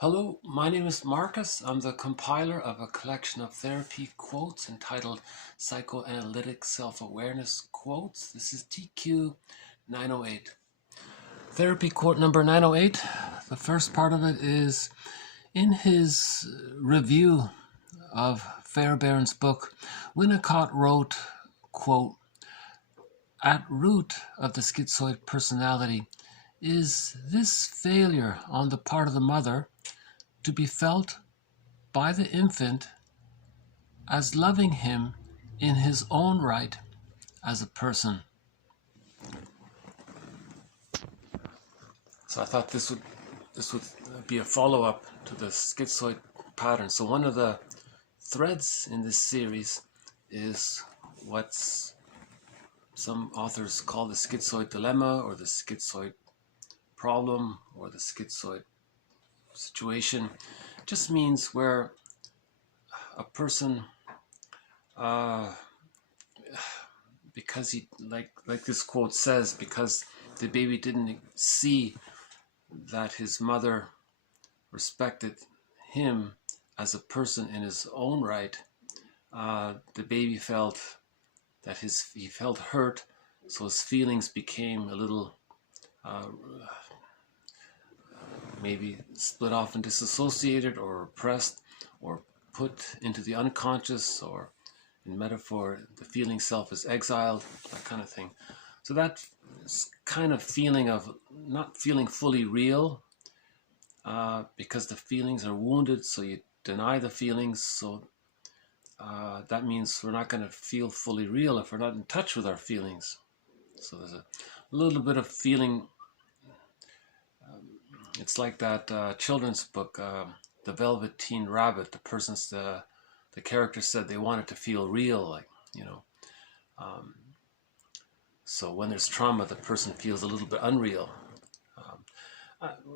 Hello, my name is Marcus. I'm the compiler of a collection of therapy quotes entitled Psychoanalytic Self-Awareness Quotes. This is TQ 908. Therapy quote number 908. The first part of it is in his review of Fairbairn's book, Winnicott wrote, quote, "At root of the schizoid personality is this failure on the part of the mother to be felt by the infant as loving him in his own right as a person." So I thought this would be a follow-up to the schizoid pattern. So one of the threads in this series is what some authors call the schizoid dilemma, or the schizoid problem, or the schizoid situation. It just means where a person, because he, like this quote says, because the baby didn't see that his mother respected him as a person in his own right, the baby felt that he felt hurt, so his feelings became a little maybe split off and dissociated, or repressed, or put into the unconscious, or in metaphor, the feeling self is exiled, that kind of thing. So that kind of feeling of not feeling fully real, because the feelings are wounded, so you deny the feelings. So that means we're not going to feel fully real if we're not in touch with our feelings. So there's a little bit of feeling. It's like that children's book, The Velveteen Rabbit. The character said they wanted to feel real, like, you know. So when there's trauma, the person feels a little bit unreal.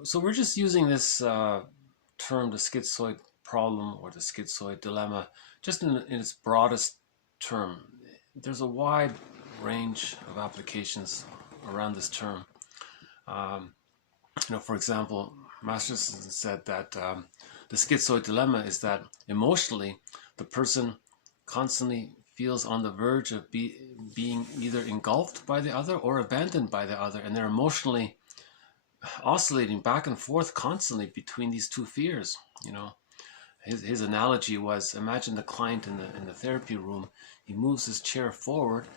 So we're just using this term, the schizoid problem or the schizoid dilemma, just in its broadest term. There's a wide range of applications around this term. For example, Masterson said that the schizoid dilemma is that emotionally, the person constantly feels on the verge of being either engulfed by the other or abandoned by the other, and they're emotionally oscillating back and forth constantly between these two fears. His analogy was, imagine the client in the therapy room. He moves his chair forward.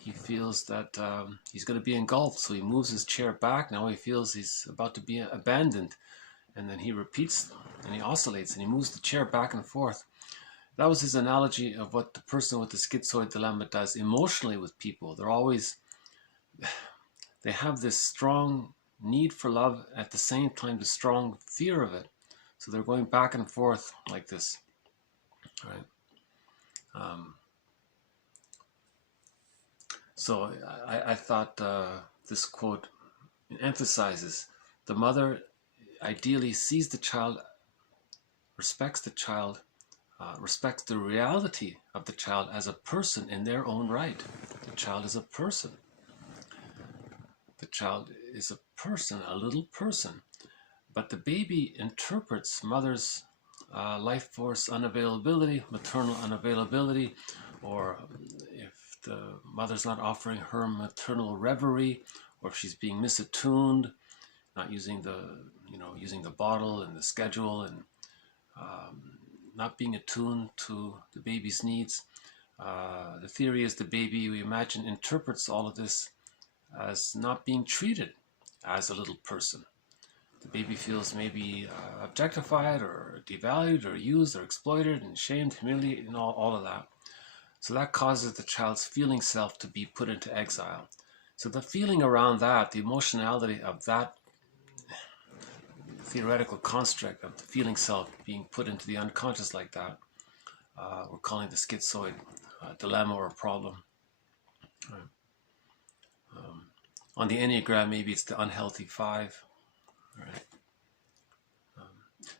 He feels that he's going to be engulfed, so he moves his chair back. Now he feels he's about to be abandoned, and then he repeats and he oscillates and he moves the chair back and forth. That was his analogy of what the person with the schizoid dilemma does emotionally with people. They have this strong need for love, at the same time the strong fear of it. So they're going back and forth like this, right? So I thought this quote emphasizes the mother ideally sees the child, respects the child, respects the reality of the child as a person in their own right. The child is a person. The child is a person, a little person. But the baby interprets mother's life force unavailability, maternal unavailability, or if the mother's not offering her maternal reverie, or if she's being misattuned, not using using the bottle and the schedule, and not being attuned to the baby's needs. The theory is the baby, we imagine, interprets all of this as not being treated as a little person. The baby feels maybe objectified or devalued or used or exploited and shamed, humiliated, and all of that. So that causes the child's feeling self to be put into exile. So the feeling around that, the emotionality of that theoretical construct of the feeling self being put into the unconscious like that, we're calling the schizoid dilemma or problem. Right. On the Enneagram, maybe it's the unhealthy 5. Right.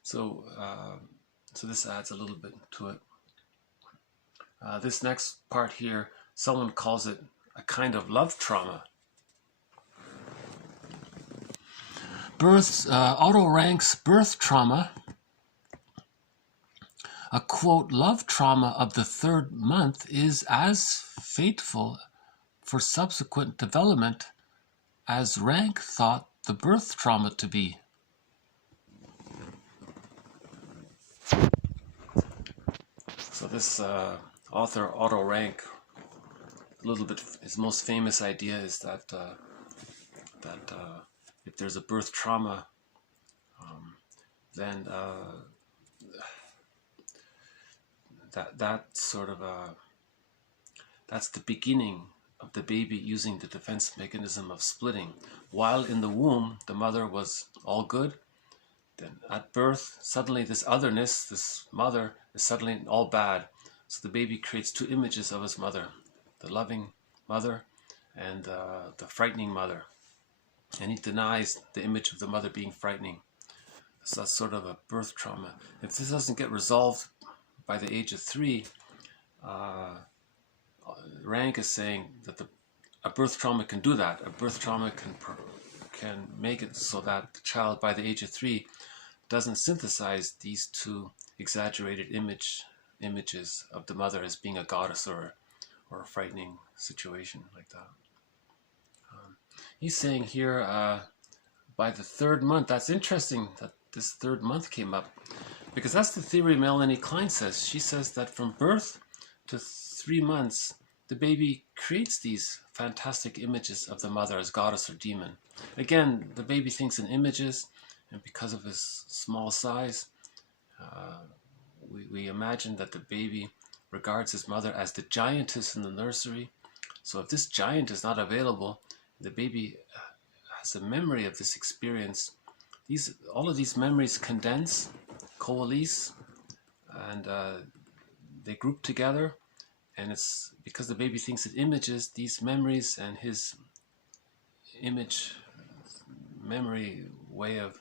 So this adds a little bit to it. This next part here, someone calls it a kind of love trauma. Otto Rank's birth trauma, a quote, love trauma of the third month is as fateful for subsequent development as Rank thought the birth trauma to be. So this author, Otto Rank, a little bit, his most famous idea is that if there's a birth trauma, then that's the beginning of the baby using the defense mechanism of splitting. While in the womb, the mother was all good. Then at birth, suddenly this otherness, this mother, is suddenly all bad. So the baby creates two images of his mother, the loving mother and the frightening mother. And he denies the image of the mother being frightening. So that's sort of a birth trauma. If this doesn't get resolved by the age of 3, Rank is saying that a birth trauma can do that. A birth trauma can make it so that the child by the age of 3 doesn't synthesize these two exaggerated images of the mother as being a goddess or a frightening situation like that. He's saying here by the 3rd month, that's interesting that this 3rd month came up, because that's the theory Melanie Klein says. She says that from birth to 3 months, the baby creates these fantastic images of the mother as goddess or demon. Again, the baby thinks in images, and because of his small size, we imagine that the baby regards his mother as the giantess in the nursery. So if this giant is not available, the baby has a memory of this experience. All of these memories condense, coalesce, and they group together. And it's because the baby thinks in images, these memories and his memory way of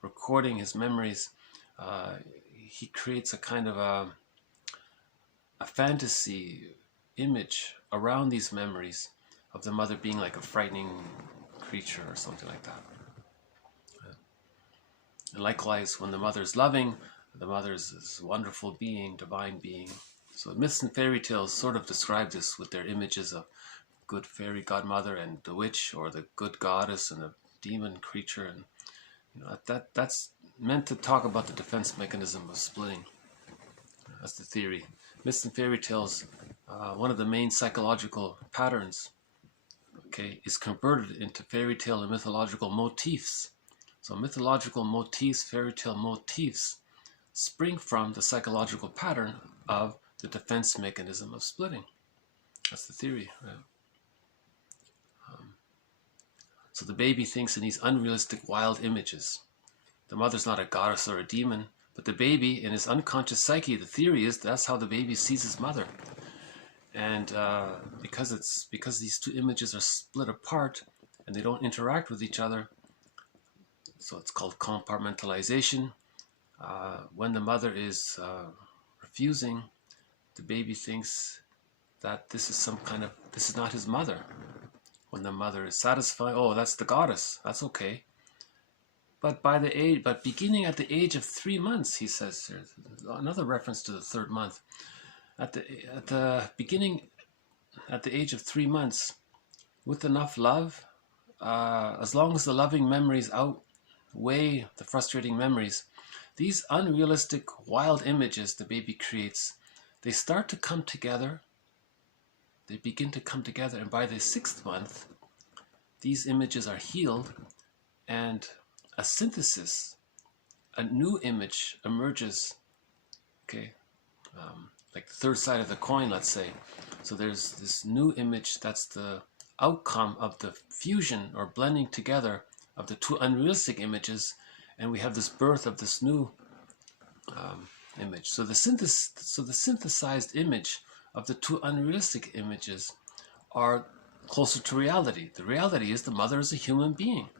recording his memories, he creates a kind of a fantasy image around these memories of the mother being like a frightening creature or something like that. And likewise, when the mother is loving, the mother is this wonderful being, divine being. So myths and fairy tales sort of describe this with their images of good fairy godmother and the witch, or the good goddess and the demon creature, and that's meant to talk about the defense mechanism of splitting. That's the theory. Myths and fairy tales, one of the main psychological patterns, is converted into fairy tale and mythological motifs. So mythological motifs, fairy tale motifs, spring from the psychological pattern of the defense mechanism of splitting. That's the theory. Right? So the baby thinks in these unrealistic, wild images. The mother's not a goddess or a demon, but the baby, in his unconscious psyche, the theory is that's how the baby sees his mother. And because these two images are split apart and they don't interact with each other, so it's called compartmentalization. When the mother is refusing, the baby thinks that this is not his mother. When the mother is satisfied, oh, that's the goddess, that's okay. But beginning at the age of 3 months, he says, there's another reference to the 3rd month. At the beginning, at the age of 3 months, with enough love, as long as the loving memories outweigh the frustrating memories, these unrealistic, wild images the baby creates, they start to come together. They begin to come together, and by the 6th month, these images are healed, and a synthesis, a new image emerges. Like the third side of the coin, let's say. So there's this new image that's the outcome of the fusion or blending together of the two unrealistic images, and we have this birth of this new image. So the synthesized image of the two unrealistic images are closer to reality. The reality is the mother is a human being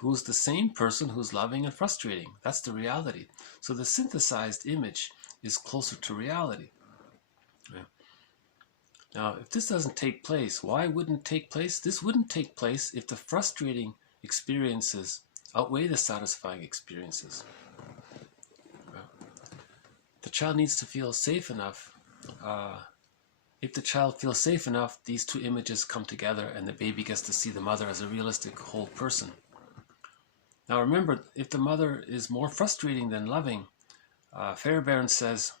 who's the same person who's loving and frustrating. That's the reality. So the synthesized image is closer to reality. Yeah. Now, if this doesn't take place, why wouldn't it take place? This wouldn't take place if the frustrating experiences outweigh the satisfying experiences. The child needs to feel safe enough. If the child feels safe enough, these two images come together and the baby gets to see the mother as a realistic whole person. Now remember, if the mother is more frustrating than loving, Fairbairn says,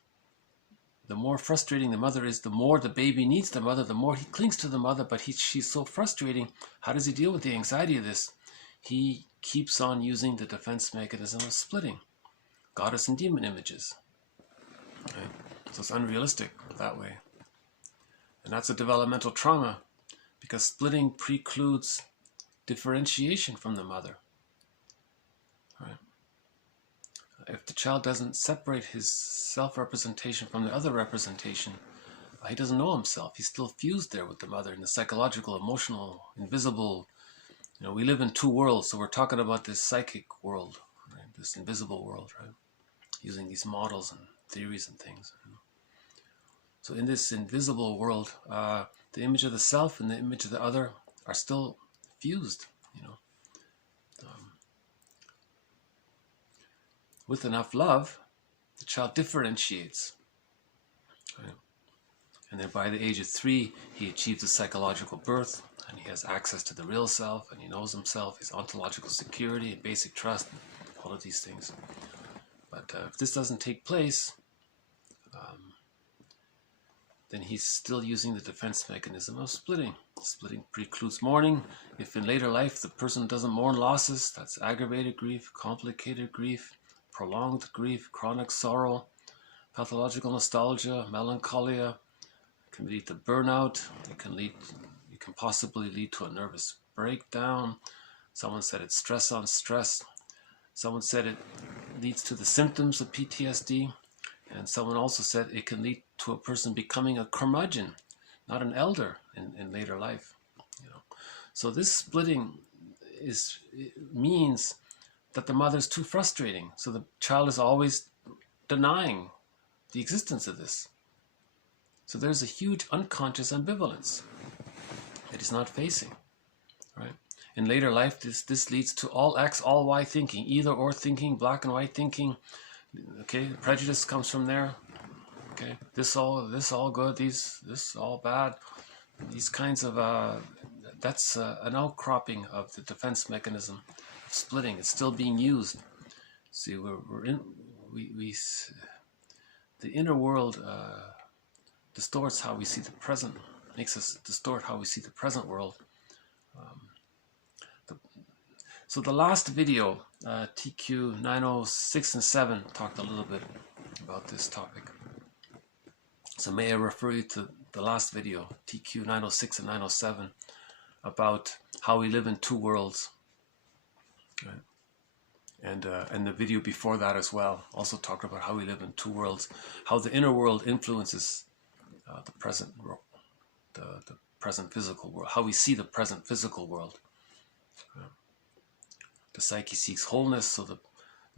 the more frustrating the mother is, the more the baby needs the mother, the more he clings to the mother, but she's so frustrating. How does he deal with the anxiety of this? He keeps on using the defense mechanism of splitting. Goddess and demon images. Right? So it's unrealistic that way. And that's a developmental trauma, because splitting precludes differentiation from the mother. Right? If the child doesn't separate his self-representation from the other representation, he doesn't know himself. He's still fused there with the mother in the psychological, emotional, invisible. We live in two worlds, so we're talking about this psychic world, right? This invisible world, right? Using these models and theories and things. So in this invisible world, the image of the self and the image of the other are still fused, With enough love, the child differentiates. Right? And then by the age of 3, he achieves a psychological birth, and he has access to the real self, and he knows himself, his ontological security and basic trust, all of these things. But if this doesn't take place, then he's still using the defense mechanism of splitting. Splitting precludes mourning. If in later life the person doesn't mourn losses, that's aggravated grief, complicated grief, prolonged grief, chronic sorrow, pathological nostalgia, melancholia. It can lead to burnout. It can possibly lead to a nervous breakdown. Someone said it's stress on stress. Someone said it leads to the symptoms of PTSD. And someone also said it can lead to a person becoming a curmudgeon, not an elder in later life. So this splitting means that the mother's too frustrating. So the child is always denying the existence of this. So there's a huge unconscious ambivalence that he's not facing, right? In later life, this leads to all X, all Y thinking, either or thinking, black and white thinking. Okay, prejudice comes from there. Okay, this all good, this all bad. These kinds of that's an outcropping of the defense mechanism of splitting. It's still being used. See, the inner world distorts how we see the present, makes us distort how we see the present world. So the last video, TQ 906 and 7, talked a little bit about this topic. So may I refer you to the last video, TQ 906 and 907, about how we live in two worlds. Right? And the video before that as well also talked about how we live in two worlds, how the inner world influences the present world, the present physical world, how we see the present physical world. The psyche seeks wholeness, so the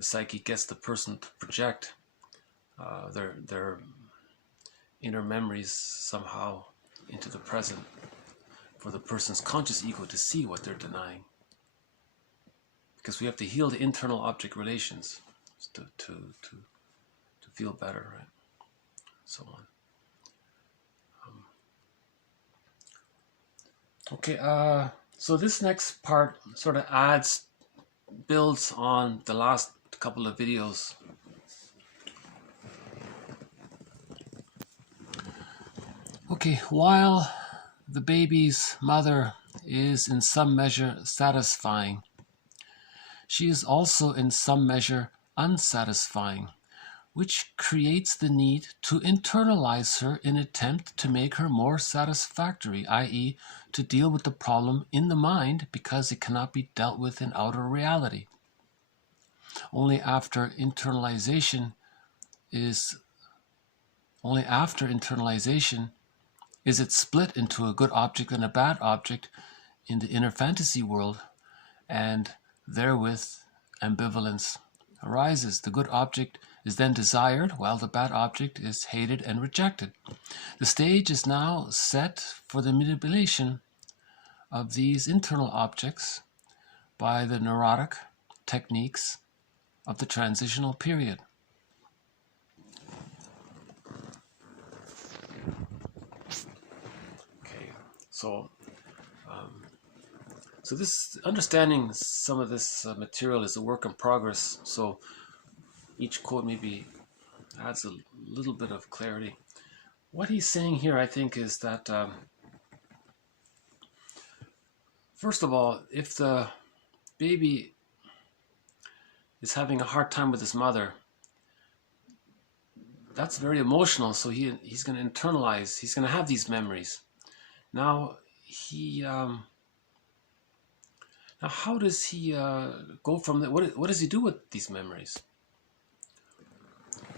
psyche gets the person to project their inner memories somehow into the present for the person's conscious ego to see what they're denying. Because we have to heal the internal object relations to feel better, right? So on. Okay, so this next part sort of builds on the last couple of videos. Okay, while the baby's mother is in some measure satisfying, she is also in some measure unsatisfying, which creates the need to internalize her in an attempt to make her more satisfactory, i.e., to deal with the problem in the mind because it cannot be dealt with in outer reality. Only after internalization is it split into a good object and a bad object in the inner fantasy world, and therewith ambivalence arises. The good object is then desired, while the bad object is hated and rejected. The stage is now set for the manipulation of these internal objects by the neurotic techniques of the transitional period. Okay, so this understanding some of this material is a work in progress. So each quote maybe adds a little bit of clarity. What he's saying here, I think, is that first of all, if the baby is having a hard time with his mother, that's very emotional. So he's going to internalize. He's going to have these memories. Now now how does he go from that? What does he do with these memories?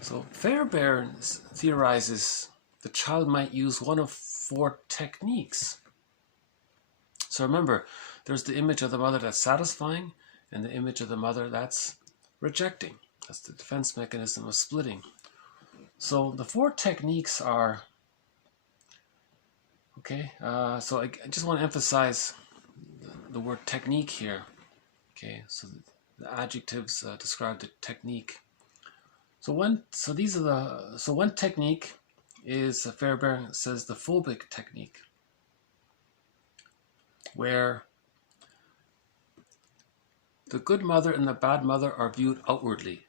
So Fairbairn theorizes the child might use one of 4 techniques. So remember, there's the image of the mother that's satisfying, and the image of the mother that's rejecting. That's the defense mechanism of splitting. So the 4 techniques are, okay, so I just want to emphasize the word technique here. Okay, so the adjectives describe the technique. So one technique is, Fairbairn says, the phobic technique, where the good mother and the bad mother are viewed outwardly.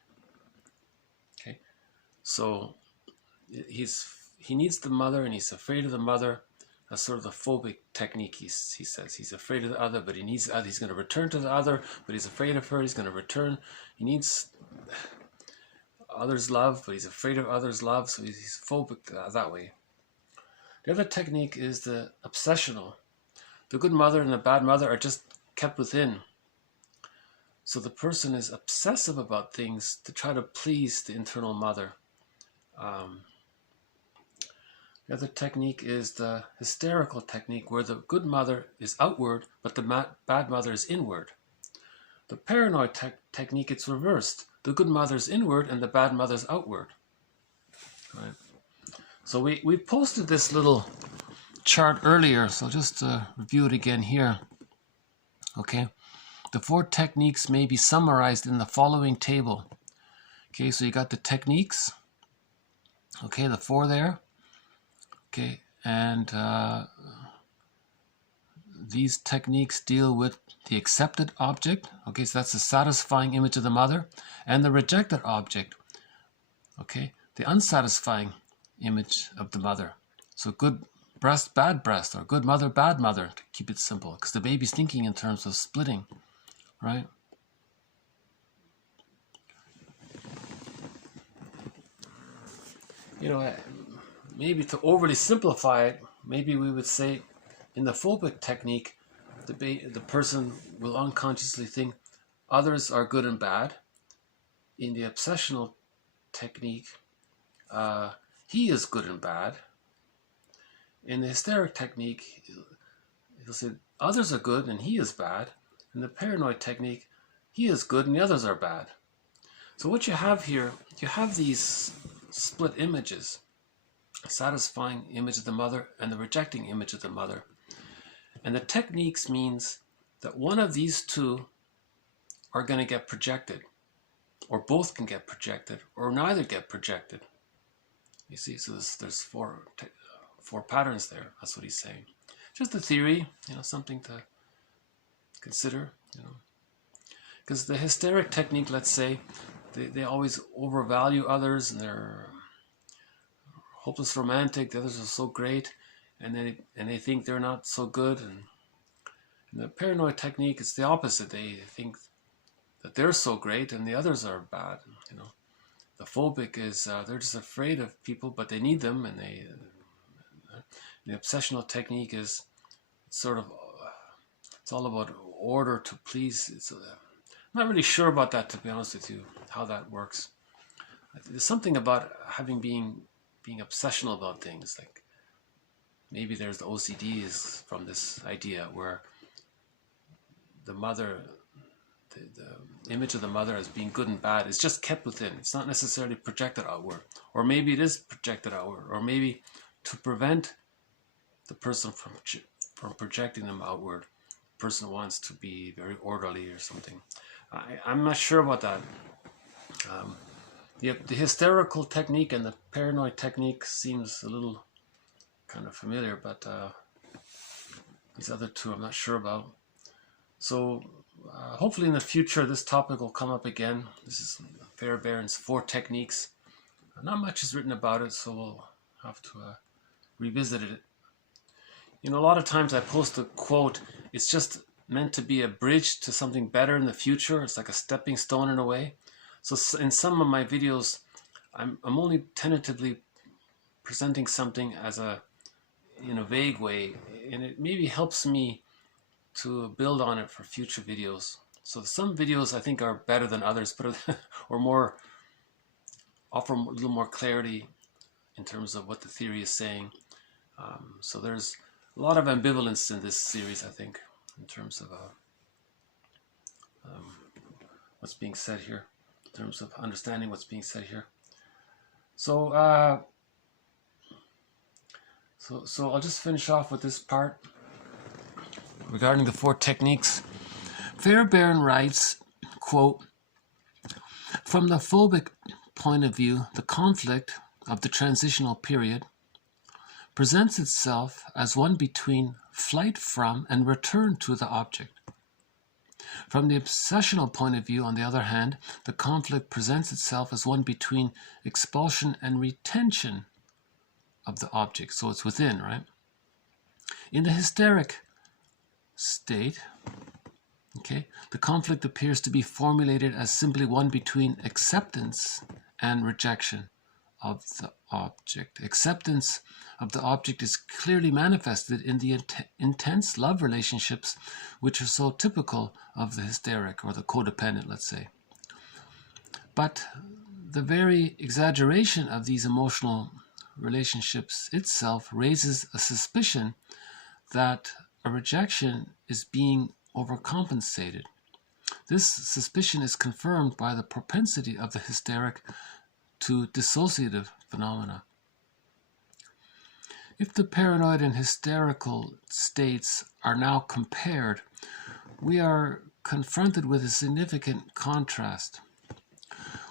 Okay, so he needs the mother and he's afraid of the mother. That's sort of the phobic technique. He says he's afraid of the other, but he needs the other. He's going to return to the other, but he's afraid of her. He's going to return. He needs others' love, but he's afraid of others' love, so he's phobic that way. The other technique is the obsessional. The good mother and the bad mother are just kept within. So the person is obsessive about things to try to please the internal mother. The other technique is the hysterical technique, where the good mother is outward, but the bad mother is inward. The paranoid technique, it's reversed. The good mother's inward and the bad mother's outward. Right. So we posted this little chart earlier, so just review it again here. Okay, the 4 techniques may be summarized in the following table. Okay, so you got the techniques. Okay, the 4 there. Okay, and these techniques deal with the accepted object. Okay, so that's the satisfying image of the mother, and the rejected object. Okay, the unsatisfying image of the mother. So good breast, bad breast, or good mother, bad mother, to keep it simple, because the baby's thinking in terms of splitting, right? You know, maybe to overly simplify it, maybe we would say in the phobic technique, the person will unconsciously think others are good and bad. In the obsessional technique, he is good and bad. In the hysteric technique, he'll say others are good and he is bad. In the paranoid technique, he is good and the others are bad. So what you have here, you have these split images, a satisfying image of the mother and the rejecting image of the mother. And the techniques means that one of these 2 are going to get projected, or both can get projected, or neither get projected. You see, so there's 4 patterns there. That's what he's saying. Just a theory, something to consider, Because the hysteric technique, let's say, they always overvalue others, and they're hopeless romantic. The others are so great, and they think they're not so good. And in the paranoid technique, it's the opposite. They think that they're so great, and the others are bad. The phobic is they're just afraid of people, but they need them, and the obsessional technique is it's all about order to please. I'm not really sure about that, to be honest with you, how that works. There's something about being obsessional about things. Like maybe there's the OCD is from this idea where the mother, the image of the mother as being good and bad is just kept within. It's not necessarily projected outward. Or maybe it is projected outward. Or maybe to prevent the person from projecting them outward, the person wants to be very orderly or something. I'm not sure about that. The hysterical technique and the paranoid technique seems a little kind of familiar, but these other two I'm not sure about. So hopefully in the future this topic will come up again. This is Fairbairn's 4 techniques. Not much is written about it, so we'll have to revisit it. You know, a lot of times I post a quote, it's just meant to be a bridge to something better in the future. It's like a stepping stone in a way. So in some of my videos, I'm only tentatively presenting something as in a vague way, and it maybe helps me to build on it for future videos. So some videos I think are better than others, but or offer a little more clarity in terms of what the theory is saying. So there's a lot of ambivalence in this series, I think, in terms of what's being said here, in terms of understanding what's being said here. So so I'll just finish off with this part regarding the 4 techniques. Fairbairn writes, quote, "From the phobic point of view, the conflict of the transitional period presents itself as one between flight from and return to the object. From the obsessional point of view, on the other hand, the conflict presents itself as one between expulsion and retention of the object." So it's within, right? In the hysteric state, okay, the conflict appears to be formulated as simply one between acceptance and rejection of the object. Acceptance of the object is clearly manifested in the intense love relationships which are so typical of the hysteric or the codependent, let's say. But the very exaggeration of these emotional relationships itself raises a suspicion that a rejection is being over-compensated. This suspicion is confirmed by the propensity of the hysteric to dissociative phenomena. If the paranoid and hysterical states are now compared, we are confronted with a significant contrast.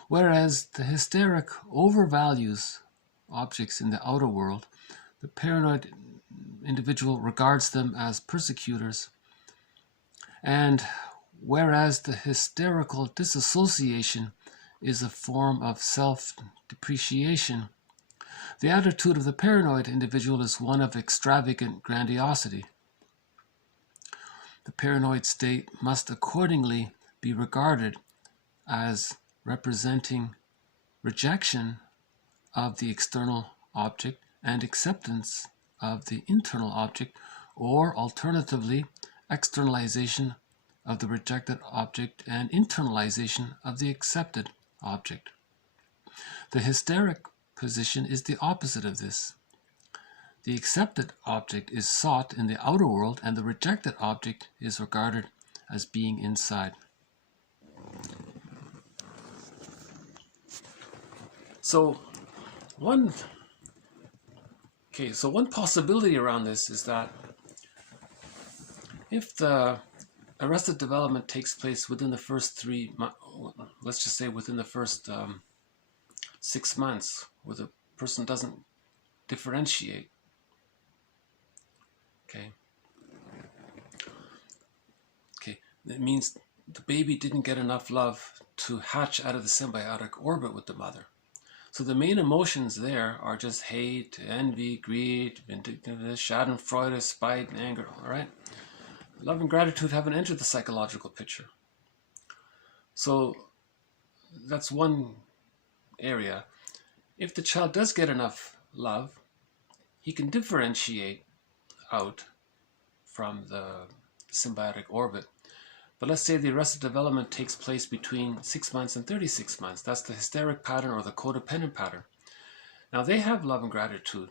Whereas the hysteric overvalues objects in the outer world, the paranoid individual regards them as persecutors, and whereas the hysterical dissociation is a form of self-depreciation, the attitude of the paranoid individual is one of extravagant grandiosity. The paranoid state must accordingly be regarded as representing rejection of the external object and acceptance of the internal object, or alternatively, externalization of the rejected object and internalization of the accepted object. The hysteric position is the opposite of this. The accepted object is sought in the outer world, and the rejected object is regarded as being inside. So one possibility around this is that if the arrested development takes place within the first 3 months, let's just say within the first 6 months, where the person doesn't differentiate, okay, that means the baby didn't get enough love to hatch out of the symbiotic orbit with the mother. So the main emotions there are just hate, envy, greed, vindictiveness, schadenfreude, spite, and anger, all right? Love and gratitude haven't entered the psychological picture. So that's one area. If the child does get enough love, he can differentiate out from the symbiotic orbit. But let's say the arrested development takes place between 6 months and 36 months. That's the hysteric pattern or the codependent pattern. Now they have love and gratitude,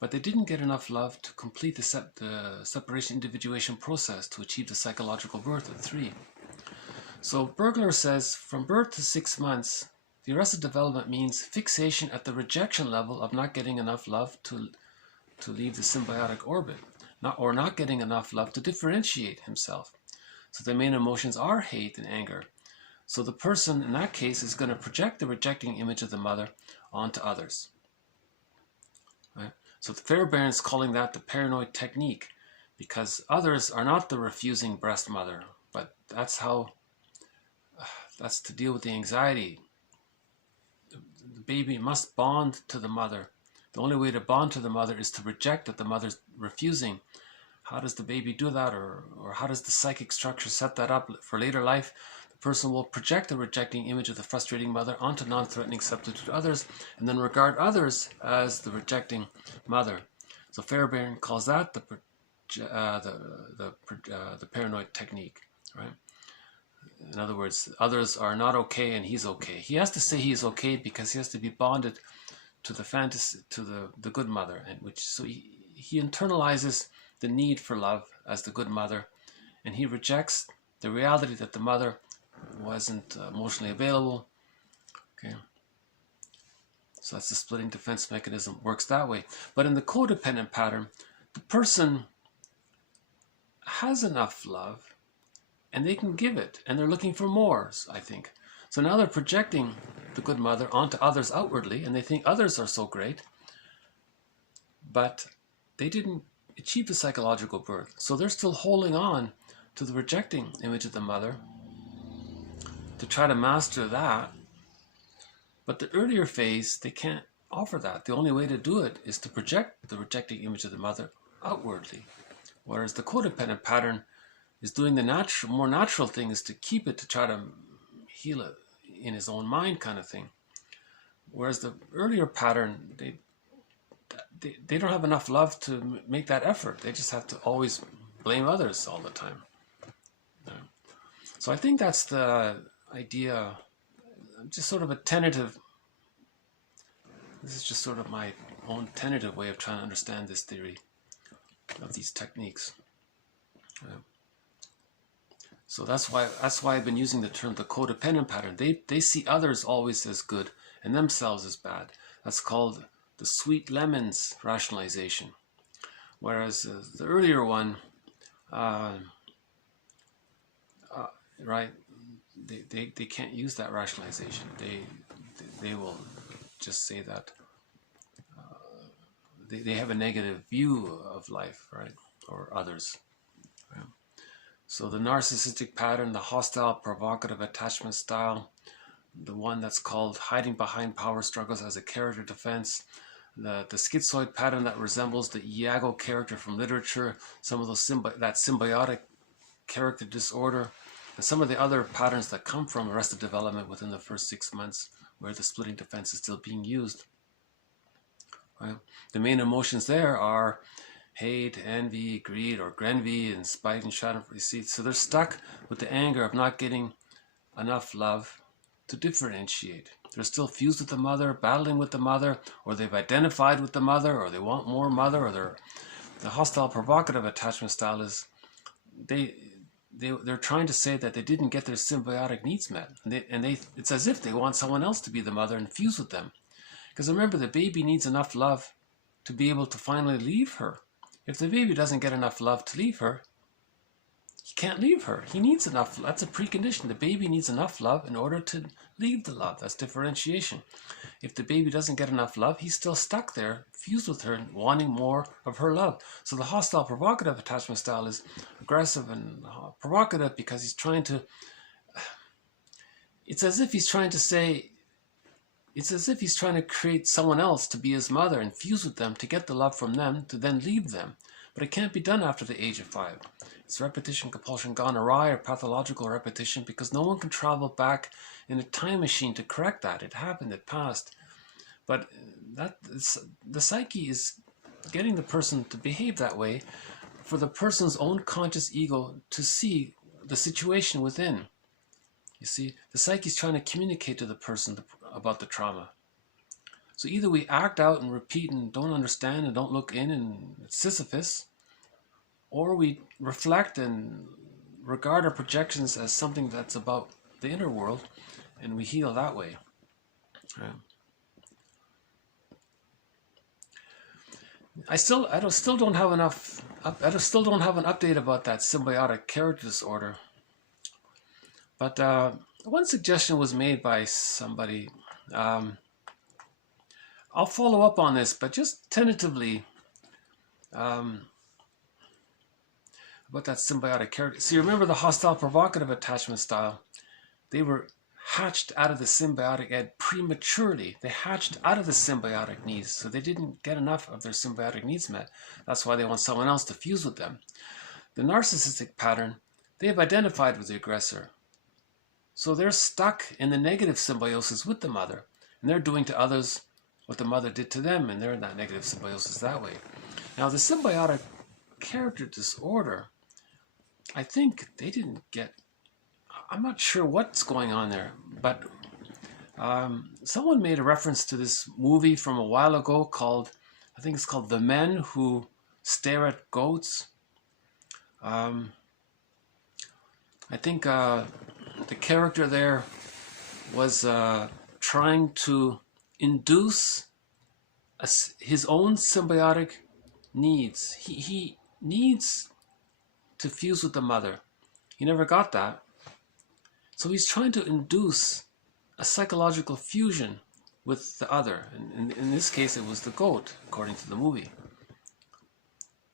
but they didn't get enough love to complete the separation individuation process to achieve the psychological birth at 3. So Bergler says from birth to 6 months, the arrested development means fixation at the rejection level of not getting enough love to leave the symbiotic orbit, or not getting enough love to differentiate himself. So the main emotions are hate and anger. So the person in that case is going to project the rejecting image of the mother onto others. Right? So the Fairbairn is calling that the paranoid technique, because others are not the refusing breast mother, but that's to deal with the anxiety. The baby must bond to the mother. The only way to bond to the mother is to reject that the mother's refusing. How does the baby do that, or how does the psychic structure set that up for later life? The person will project the rejecting image of the frustrating mother onto non-threatening substitute others, and then regard others as the rejecting mother. So Fairbairn calls that the paranoid technique, right? In other words, others are not okay and he's okay. He has to say he's okay because he has to be bonded to the fantasy, to the good mother, and so he internalizes the need for love as the good mother, and he rejects the reality that the mother wasn't emotionally available. Okay, so that's the splitting defense mechanism, works that way. But in the codependent pattern, the person has enough love and they can give it, and they're looking for more, I think. So now they're projecting the good mother onto others outwardly, and they think others are so great, but they didn't achieve the psychological birth. So they're still holding on to the rejecting image of the mother to try to master that. But the earlier phase, they can't offer that. The only way to do it is to project the rejecting image of the mother outwardly. Whereas the codependent pattern is doing the more natural thing, is to keep it, to try to heal it in his own mind, kind of thing. Whereas the earlier pattern, they don't have enough love to make that effort. They just have to always blame others all the time. Yeah. So I think that's the idea, just sort of a tentative, this is just sort of my own tentative way of trying to understand this theory of these techniques. Yeah. So that's why I've been using the term the codependent pattern. They see others always as good and themselves as bad. That's called the sweet lemons rationalization. Whereas the earlier one, right, they can't use that rationalization. They will just say that they have a negative view of life, right, or others. Right? So the narcissistic pattern, the hostile, provocative attachment style, the one that's called hiding behind power struggles as a character defense, the schizoid pattern that resembles the Iago character from literature, some of those that symbiotic character disorder, and some of the other patterns that come from arrested development within the first 6 months, where the splitting defense is still being used. Right? The main emotions there are hate, envy, greed, or grenvy, and spite and shadow. You see, so they're stuck with the anger of not getting enough love to differentiate. They're still fused with the mother, battling with the mother, or they've identified with the mother, or they want more mother, or the hostile, provocative attachment style is they're trying to say that they didn't get their symbiotic needs met, and it's as if they want someone else to be the mother and fuse with them. Because remember, the baby needs enough love to be able to finally leave her. If the baby doesn't get enough love to leave her, he can't leave her. He needs enough. That's a precondition. The baby needs enough love in order to leave the love. That's differentiation. If the baby doesn't get enough love, he's still stuck there, fused with her, and wanting more of her love. So the hostile, provocative attachment style is aggressive and provocative because he's trying to, it's as if he's trying to say, it's as if he's trying to create someone else to be his mother and fuse with them to get the love from them to then leave them. But it can't be done after the age of 5. It's repetition, compulsion gone awry, or pathological repetition, because no one can travel back in a time machine to correct that. It happened, it passed. But the psyche is getting the person to behave that way for the person's own conscious ego to see the situation within. You see, the psyche is trying to communicate to the person about the trauma. So either we act out and repeat and don't understand and don't look in and it's Sisyphus, or we reflect and regard our projections as something that's about the inner world and we heal that way. Right? I still don't have an update about that symbiotic character disorder. But one suggestion was made by somebody. I'll follow up on this, but just tentatively, about that symbiotic character. So you remember the hostile provocative attachment style? They were hatched out of the symbiotic ed prematurely. They hatched out of the symbiotic needs, so they didn't get enough of their symbiotic needs met. That's why they want someone else to fuse with them. The narcissistic pattern, they have identified with the aggressor. So they're stuck in the negative symbiosis with the mother, and they're doing to others what the mother did to them, and they're in that negative symbiosis that way. Now, the symbiotic character disorder, I think they didn't get, I'm not sure what's going on there, but someone made a reference to this movie from a while ago called, I think it's called The Men Who Stare at Goats. I think the character there was trying to induce his own symbiotic needs. He needs to fuse with the mother. He never got that. So he's trying to induce a psychological fusion with the other. And in this case, it was the goat, according to the movie.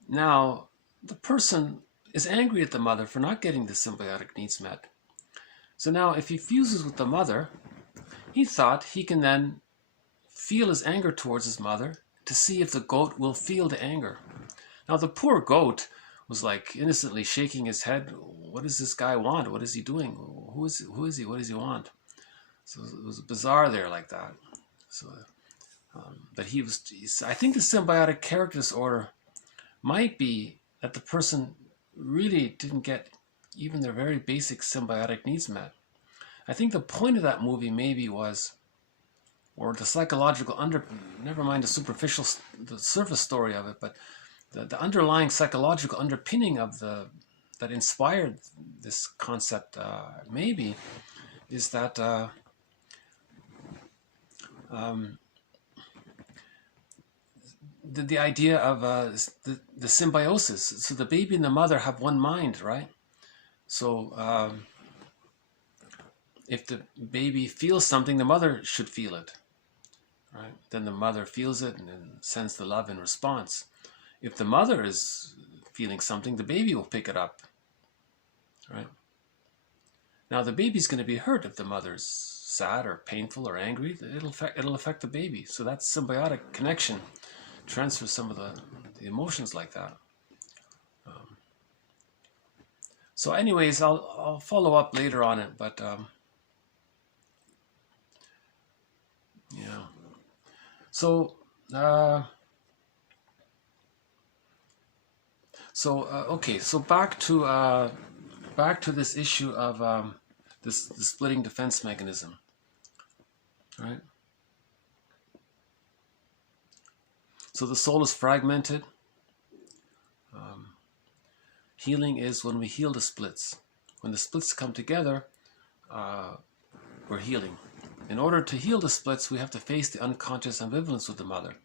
Now, the person is angry at the mother for not getting the symbiotic needs met. So now, if he fuses with the mother, he thought he can then feel his anger towards his mother to see if the goat will feel the anger. Now, the poor goat was like innocently shaking his head. What does this guy want? What is he doing? Who is he? What does he want? So it was bizarre there like that. So, but I think the symbiotic character disorder might be that the person really didn't get even their very basic symbiotic needs met. I think the point of that movie maybe was, or the psychological never mind the superficial, the surface story of it, but the underlying psychological underpinning of that inspired this concept maybe is that the idea of the symbiosis. So the baby and the mother have one mind, right? So if the baby feels something, the mother should feel it, right? Then the mother feels it and then sends the love in response. If the mother is feeling something, the baby will pick it up, right? Now the baby's going to be hurt if the mother's sad or painful or angry. It'll affect the baby. So that symbiotic connection transfers some of the emotions like that. So anyways, I'll follow up later on it, but yeah. So okay. So back to this issue of the splitting defense mechanism, right? So the soul is fragmented. Healing is when we heal the splits. When the splits come together, we're healing. In order to heal the splits, we have to face the unconscious ambivalence with the mother,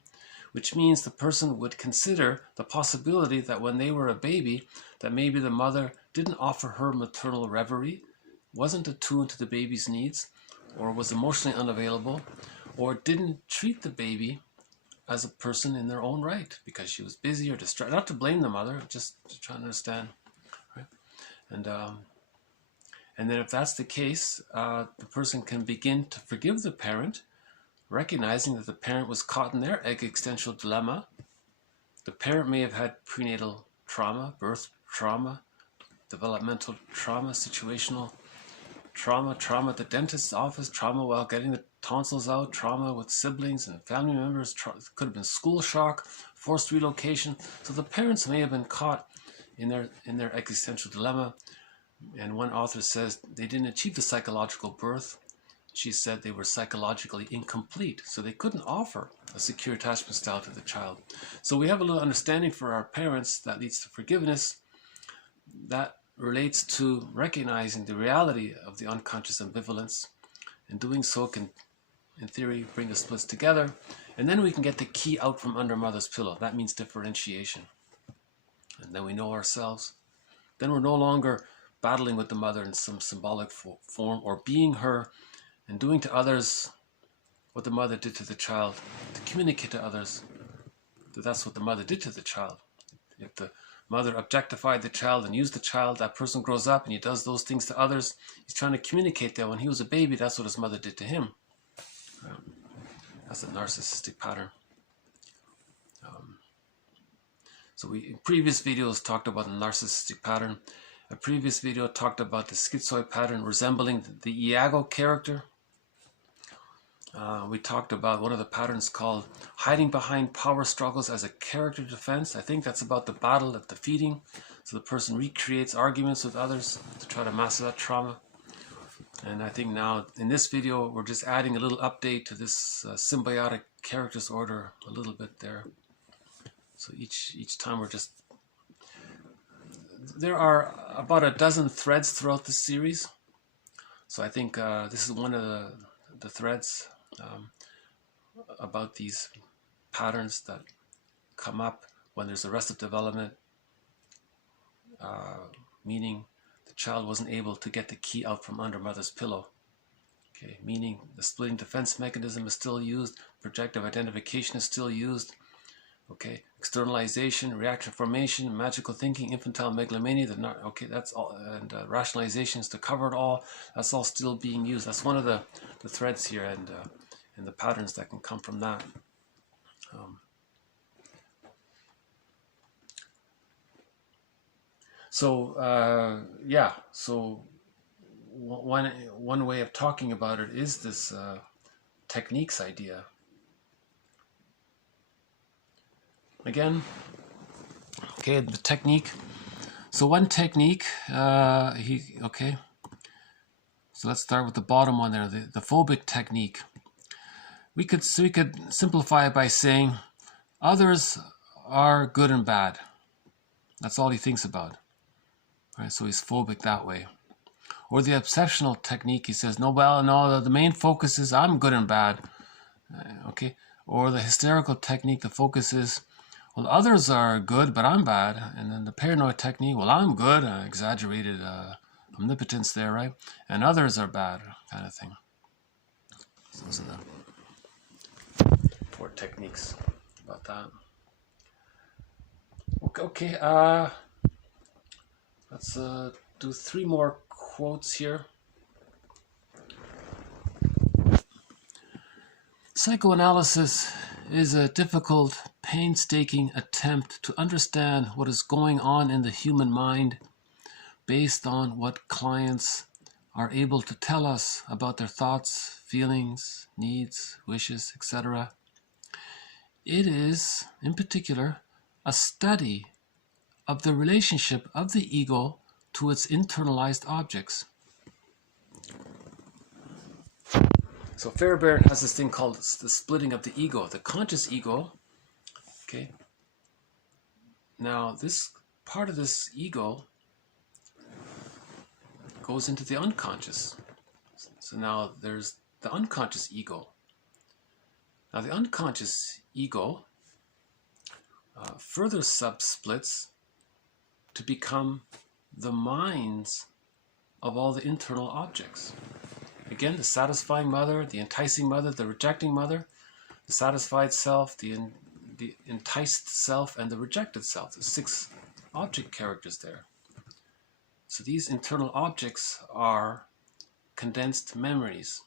which means the person would consider the possibility that when they were a baby, that maybe the mother didn't offer her maternal reverie, wasn't attuned to the baby's needs, or was emotionally unavailable, or didn't treat the baby as a person in their own right because she was busy or distracted. Not to blame the mother, just to try to understand, right? And then if that's the case, the person can begin to forgive the parent, recognizing that the parent was caught in their existential dilemma. The parent may have had prenatal trauma, birth trauma, developmental trauma, situational trauma at the dentist's office, trauma while getting the tonsils out, trauma with siblings and family members, could have been school shock, forced relocation. So the parents may have been caught in their existential dilemma. And one author says they didn't achieve the psychological birth. She said they were psychologically incomplete, so they couldn't offer a secure attachment style to the child. So we have a little understanding for our parents that leads to forgiveness. That relates to recognizing the reality of the unconscious ambivalence, and doing so can, in theory, bring the splits together, and then we can get the key out from under mother's pillow. That means differentiation. And then we know ourselves. Then we're no longer battling with the mother in some symbolic form, or being her and doing to others what the mother did to the child, to communicate to others that that's what the mother did to the child. If the mother objectified the child and used the child, that person grows up and he does those things to others. He's trying to communicate that when he was a baby, that's what his mother did to him. That's a narcissistic pattern. So we, in previous videos, talked about the narcissistic pattern. A previous video talked about the schizoid pattern resembling the Iago character. We talked about one of the patterns called hiding behind power struggles as a character defense. I think that's about the battle at the feeding. So the person recreates arguments with others to try to master that trauma. And I think now in this video, we're just adding a little update to this symbiotic characters order a little bit there. So each time we're just... There are about a dozen threads throughout the series. So I think this is one of the threads about these patterns that come up when there's arrestive development, meaning the child wasn't able to get the key out from under mother's pillow. Okay, meaning the splitting defense mechanism is still used, projective identification is still used. Okay, externalization, reaction formation, magical thinking, infantile megalomania, okay, that's all, and rationalizations to cover it all. That's all still being used. That's one of the threads here, and the patterns that can come from that. Yeah. So one way of talking about it is this techniques idea. Again, okay, the technique. So one technique, okay. So let's start with the bottom one there, the phobic technique. We could simplify it by saying others are good and bad. That's all he thinks about. Right? So he's phobic that way. Or the obsessional technique, he says, no, well, no, the main focus is I'm good and bad. Okay. Or the hysterical technique, the focus is, well, others are good, but I'm bad. And then the paranoid technique, well, I'm good, exaggerated omnipotence there, right? And others are bad, kind of thing. So those are the 4 techniques about that. Okay, let's do 3 more quotes here. Psychoanalysis is a difficult, painstaking attempt to understand what is going on in the human mind based on what clients are able to tell us about their thoughts, feelings, needs, wishes, etc. It is, in particular, a study of the relationship of the ego to its internalized objects. So Fairbairn has this thing called the splitting of the ego, the conscious ego. Okay. Now this part of this ego goes into the unconscious. So now there's the unconscious ego. Now the unconscious ego further subsplits to become the minds of all the internal objects. Again, the satisfying mother, the enticing mother, the rejecting mother, the satisfied self, the enticed self, and the rejected self. There's 6 object characters there. So these internal objects are condensed memories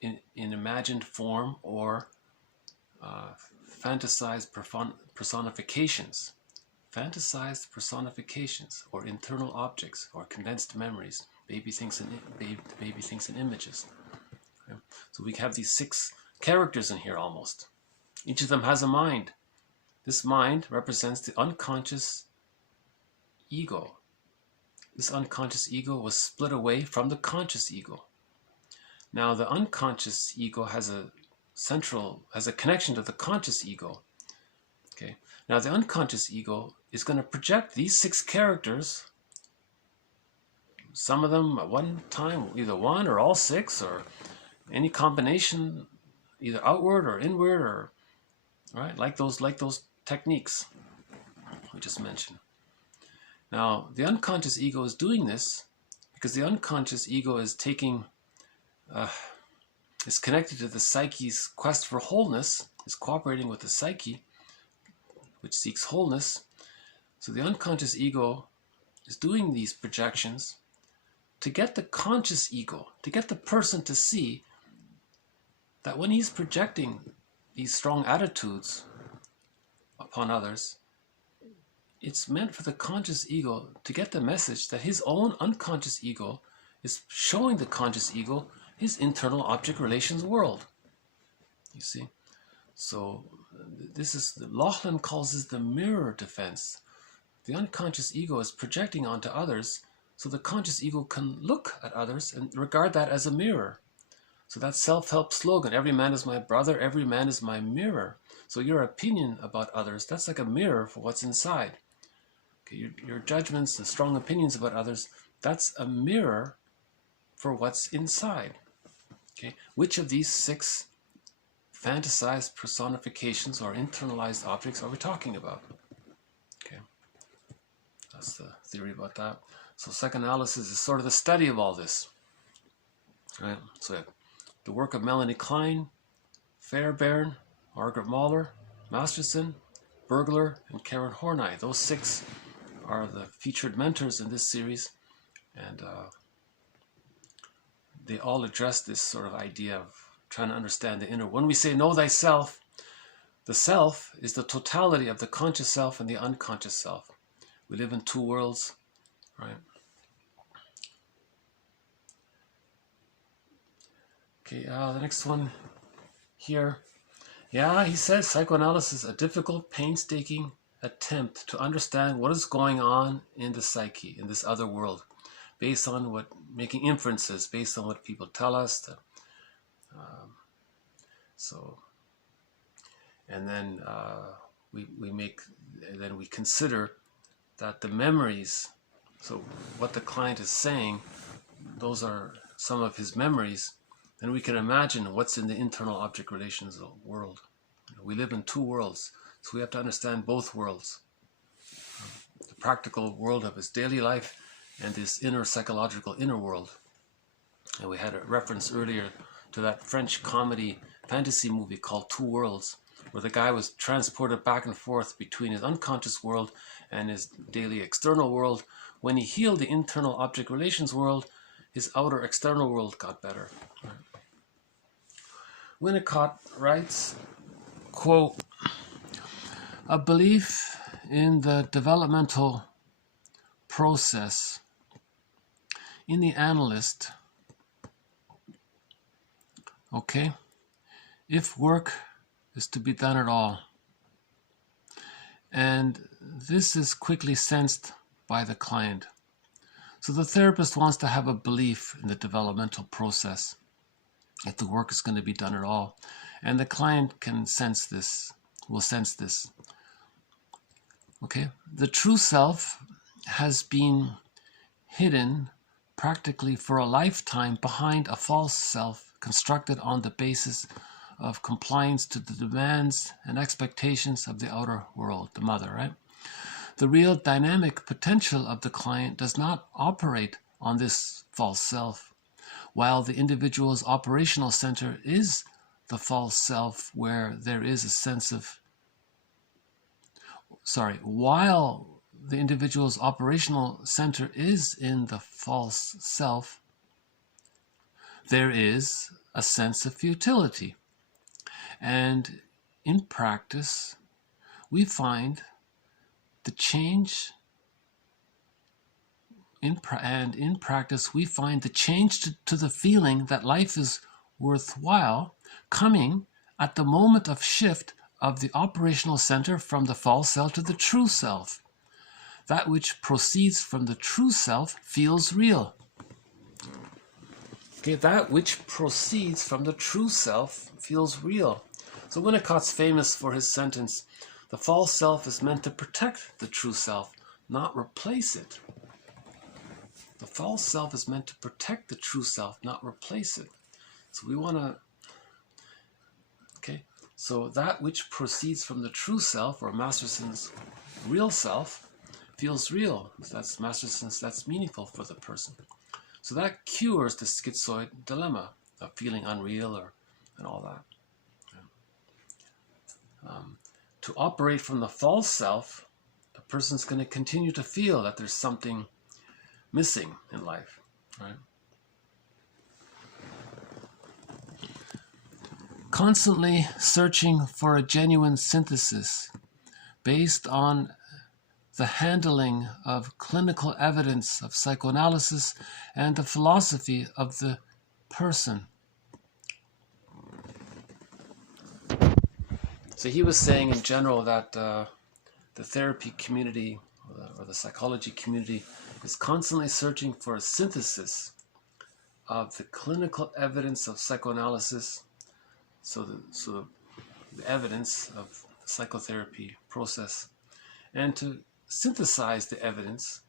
in imagined form or fantasized personifications. Fantasized personifications or internal objects or condensed memories. Baby thinks in images. Okay. So we have these 6 characters in here almost. Each of them has a mind. This mind represents the unconscious ego. This unconscious ego was split away from the conscious ego. Now the unconscious ego has a connection to the conscious ego. Okay. Now the unconscious ego is going to project these 6 characters, some of them at one time, either one or all 6 or any combination, either outward or inward, or right, like those techniques we just mentioned. Now, the unconscious ego is doing this because the unconscious ego is is connected to the psyche's quest for wholeness, is cooperating with the psyche, which seeks wholeness. So the unconscious ego is doing these projections to get the conscious ego, to get the person to see that when he's projecting these strong attitudes upon others, it's meant for the conscious ego to get the message that his own unconscious ego is showing the conscious ego his internal object relations world. You see? So this is, Laughlin calls this the mirror defense. The unconscious ego is projecting onto others so the conscious ego can look at others and regard that as a mirror. So that self-help slogan, every man is my brother, every man is my mirror. So your opinion about others, that's like a mirror for what's inside. Okay, your judgments and strong opinions about others, that's a mirror for what's inside. Okay, which of these 6 fantasized personifications or internalized objects are we talking about? Okay, that's the theory about that. So psychoanalysis is sort of the study of all this. Right? So the work of Melanie Klein, Fairbairn, Margaret Mahler, Masterson, Bergler, and Karen Horney. Those 6 are the featured mentors in this series, and they all address this sort of idea of trying to understand the inner. When we say know thyself, the self is the totality of the conscious self and the unconscious self. We live in 2 worlds, right? Okay, the next one here. Yeah, he says psychoanalysis is a difficult, painstaking attempt to understand what is going on in the psyche, in this other world, based on what, making inferences based on what people tell us. And then we consider that the memories, so what the client is saying, those are some of his memories. Then we can imagine what's in the internal object relations world. We live in 2 worlds, so we have to understand both worlds. The practical world of his daily life and this inner psychological inner world. And we had a reference earlier to that French comedy fantasy movie called 2 Worlds, where the guy was transported back and forth between his unconscious world and his daily external world. When he healed the internal object relations world, his outer external world got better. Winnicott writes, quote, a belief in the developmental process in the analyst, okay, if work is to be done at all. And this is quickly sensed by the client. So the therapist wants to have a belief in the developmental process, if the work is going to be done at all. And the client can sense this, will sense this. Okay, the true self has been hidden practically for a lifetime behind a false self constructed on the basis of compliance to the demands and expectations of the outer world, the mother, right? The real dynamic potential of the client does not operate on this false self, while the individual's operational center is the false self where there is a sense of, while the individual's operational center is in the false self, there is a sense of futility. And in practice, we find the change, in practice, we find the change to the feeling that life is worthwhile coming at the moment of shift of the operational center from the false self to the true self. That which proceeds from the true self feels real. Okay, that which proceeds from the true self feels real. So Winnicott's famous for his sentence, the false self is meant to protect the true self, not replace it. The false self is meant to protect the true self, not replace it. So we want to, okay, so that which proceeds from the true self, or Masterson's real self, feels real. That's mastersense, that's meaningful for the person. So that cures the schizoid dilemma of feeling unreal and all that. To operate from the false self, the person's going to continue to feel that there's something missing in life, right? Constantly searching for a genuine synthesis based on the handling of clinical evidence of psychoanalysis and the philosophy of the person. So he was saying in general that the therapy community or the psychology community is constantly searching for a synthesis of the clinical evidence of psychoanalysis, so the evidence of the psychotherapy process, and to synthesize the evidence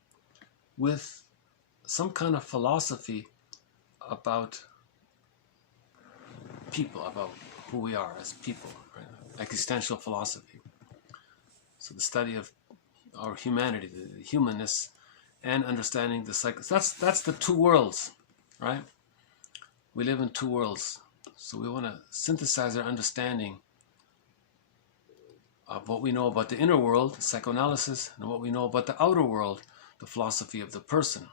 with some kind of philosophy about people, about who we are as people, right? Existential philosophy. So the study of our humanity, the humanness, and understanding the psycho. That's the two worlds, right? We live in two worlds. So we want to synthesize our understanding of what we know about the inner world, psychoanalysis, and what we know about the outer world, the philosophy of the person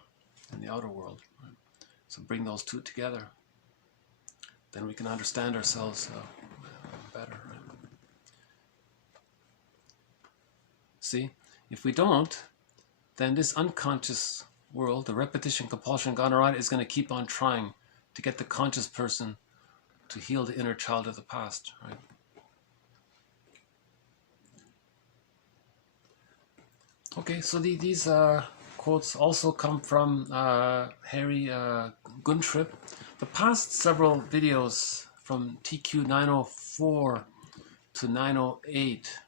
in the outer world. Right? So bring those two together. Then we can understand ourselves better. Right? See, if we don't, then this unconscious world, the repetition, compulsion, gone awry, is going to keep on trying to get the conscious person to heal the inner child of the past, right? Okay, so these quotes also come from Harry Guntrip. The past several videos from TQ 904 to 908,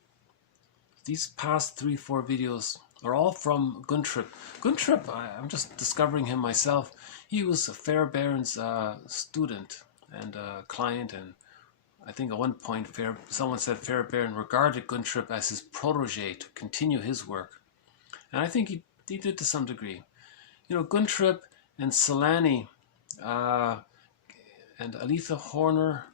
these past 3-4 videos are all from Guntrip. Guntrip, I'm just discovering him myself. He was Fairbairn's student and client, and I think at one point someone said Fairbairn regarded Guntrip as his protege to continue his work. And I think he did to some degree. You know, Guntrip and Solani and Aletha Horner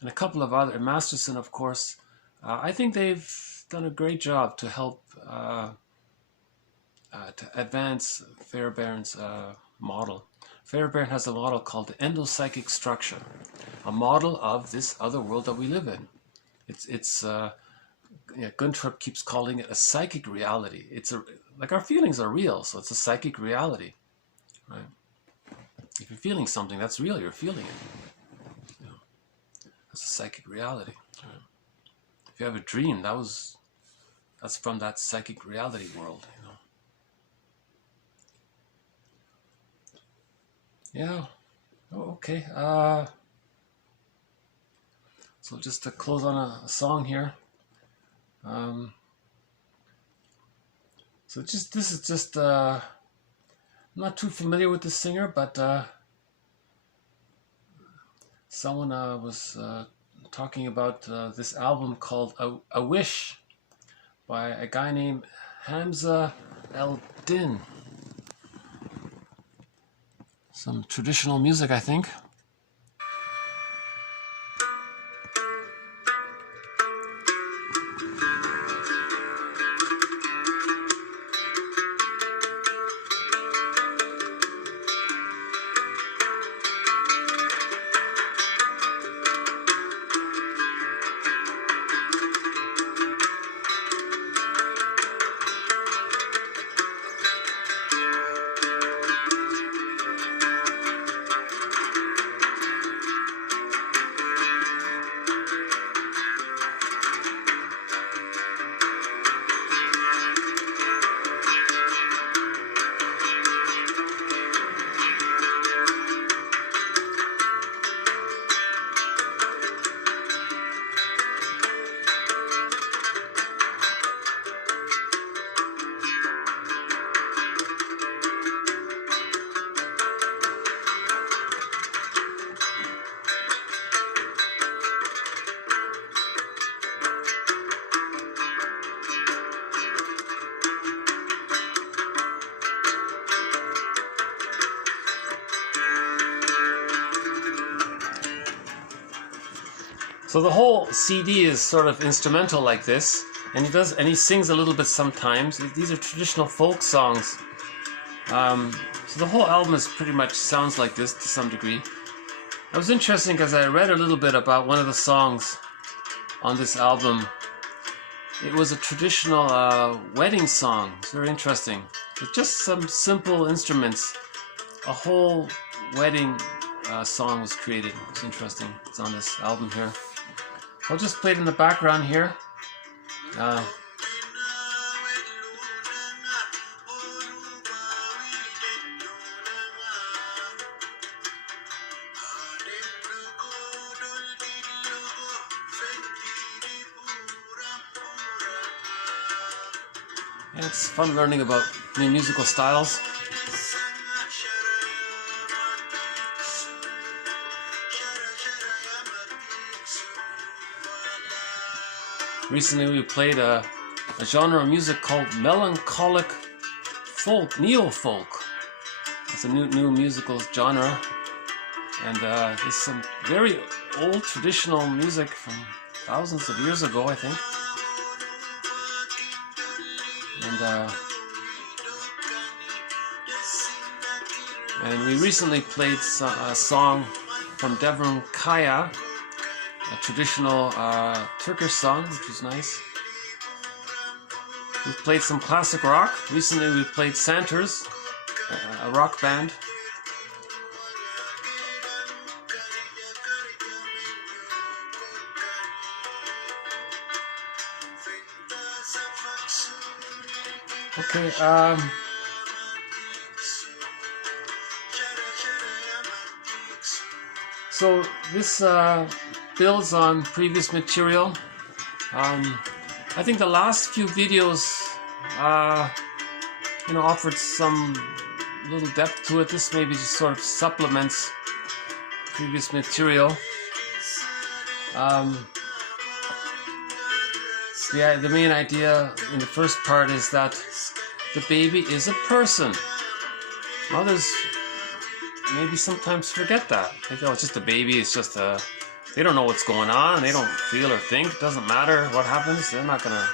and a couple of other, Masterson, of course, I think they've done a great job to help to advance Fairbairn's model. Fairbairn has a model called the endopsychic structure, a model of this other world that we live in. Guntrip keeps calling it a psychic reality. Like our feelings are real, so it's a psychic reality, right? If you're feeling something, that's real. You're feeling it. You know, that's a psychic reality. Right? If you have a dream, that's from that psychic reality world. You know. Yeah. Oh, okay. So just to close on a song here. So this is just I'm not too familiar with the singer, but someone was talking about this album called A Wish by a guy named Hamza El-Din. Some traditional music, I think. So the whole CD is sort of instrumental like this, and he sings a little bit sometimes. These are traditional folk songs. So the whole album is pretty much sounds like this to some degree. It was interesting because I read a little bit about one of the songs on this album. It was a traditional wedding song. It's very interesting. With just some simple instruments, a whole wedding song was created. It's interesting. It's on this album here. I'll just play it in the background here. Yeah, it's fun learning about new musical styles. Recently we played a genre of music called melancholic folk, neo-folk. It's a new musical genre, and there's some very old traditional music from thousands of years ago, I think. And we recently played a song from Devrim Kaya, a traditional Turkish song, which was nice. We've played some classic rock. Recently we played Santers, a rock band. Okay, so this builds on previous material. I think the last few videos, offered some little depth to it. This maybe just sort of supplements previous material. The main idea in the first part is that the baby is a person. Mothers maybe sometimes forget that. They go, it's just a baby, it's just they don't know what's going on, they don't feel or think, it doesn't matter what happens, they're not gonna...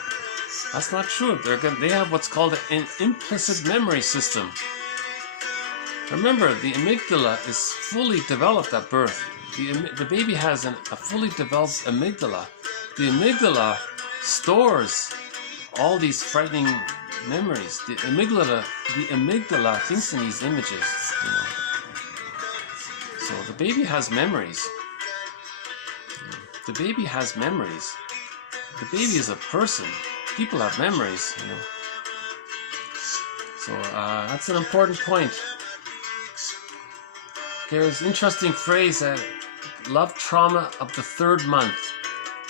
That's not true. They have what's called an implicit memory system. Remember, the amygdala is fully developed at birth. The baby has a fully developed amygdala. The amygdala stores all these frightening memories. The amygdala thinks in these images, So the baby has memories. The baby has memories. The baby is a person. People have memories, So that's an important point. There's an interesting phrase, love trauma of the third month.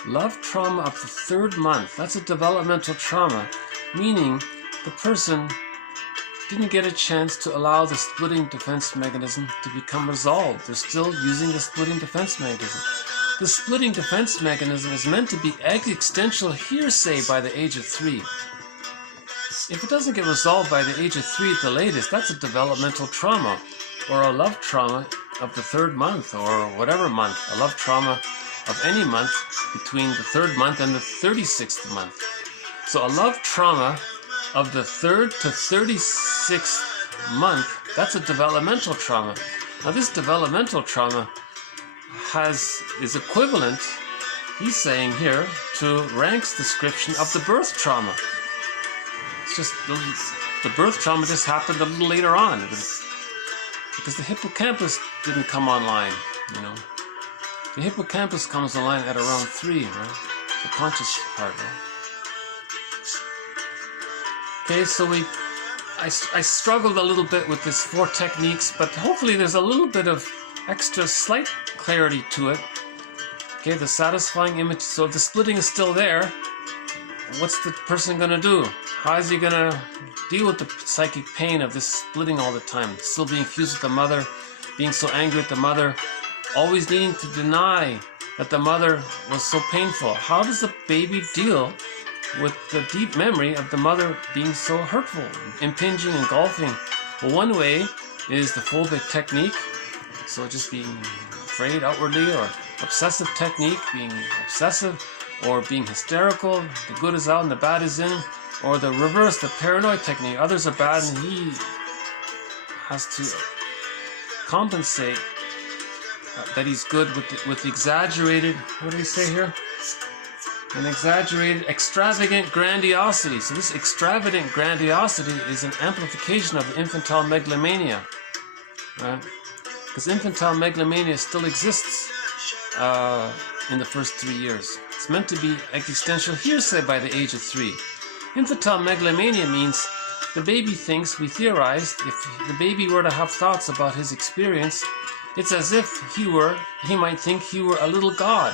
Love trauma of the third month. That's a developmental trauma, meaning the person didn't get a chance to allow the splitting defense mechanism to become resolved. They're still using the splitting defense mechanism. The splitting defense mechanism is meant to be existential hearsay by the age of 3. If it doesn't get resolved by the age of 3 at the latest, that's a developmental trauma, or a love trauma of the third month, or whatever month, a love trauma of any month between the 3rd month and the 36th month. So a love trauma of the 3rd to 36th month, that's a developmental trauma. Now this developmental trauma is equivalent, he's saying here, to Rank's description of the birth trauma. It's just the birth trauma just happened a little later on, because the hippocampus didn't come online, The hippocampus comes online at around 3, right? The conscious part, right? Okay, so I struggled a little bit with this 4 techniques, but hopefully there's a little bit of extra slight clarity to it. Okay, the satisfying image, so the splitting is still there. What's the person gonna do? How is he gonna deal with the psychic pain of this splitting all the time? Still being fused with the mother, being so angry at the mother, always needing to deny that the mother was so painful. How does the baby deal with the deep memory of the mother being so hurtful, impinging, engulfing? Well, one way is the phobic technique, so just being afraid outwardly or obsessive technique, being obsessive, or being hysterical, the good is out and the bad is in, or the reverse, the paranoid technique, others are bad and he has to compensate that he's good with the exaggerated, what do we say here? An exaggerated, extravagant grandiosity. So this extravagant grandiosity is an amplification of infantile megalomania, right? Because infantile megalomania still exists in the first 3 years. It's meant to be existential hearsay by the age of 3. Infantile megalomania means the baby thinks, we theorized, if the baby were to have thoughts about his experience, it's as if he might think he were a little god.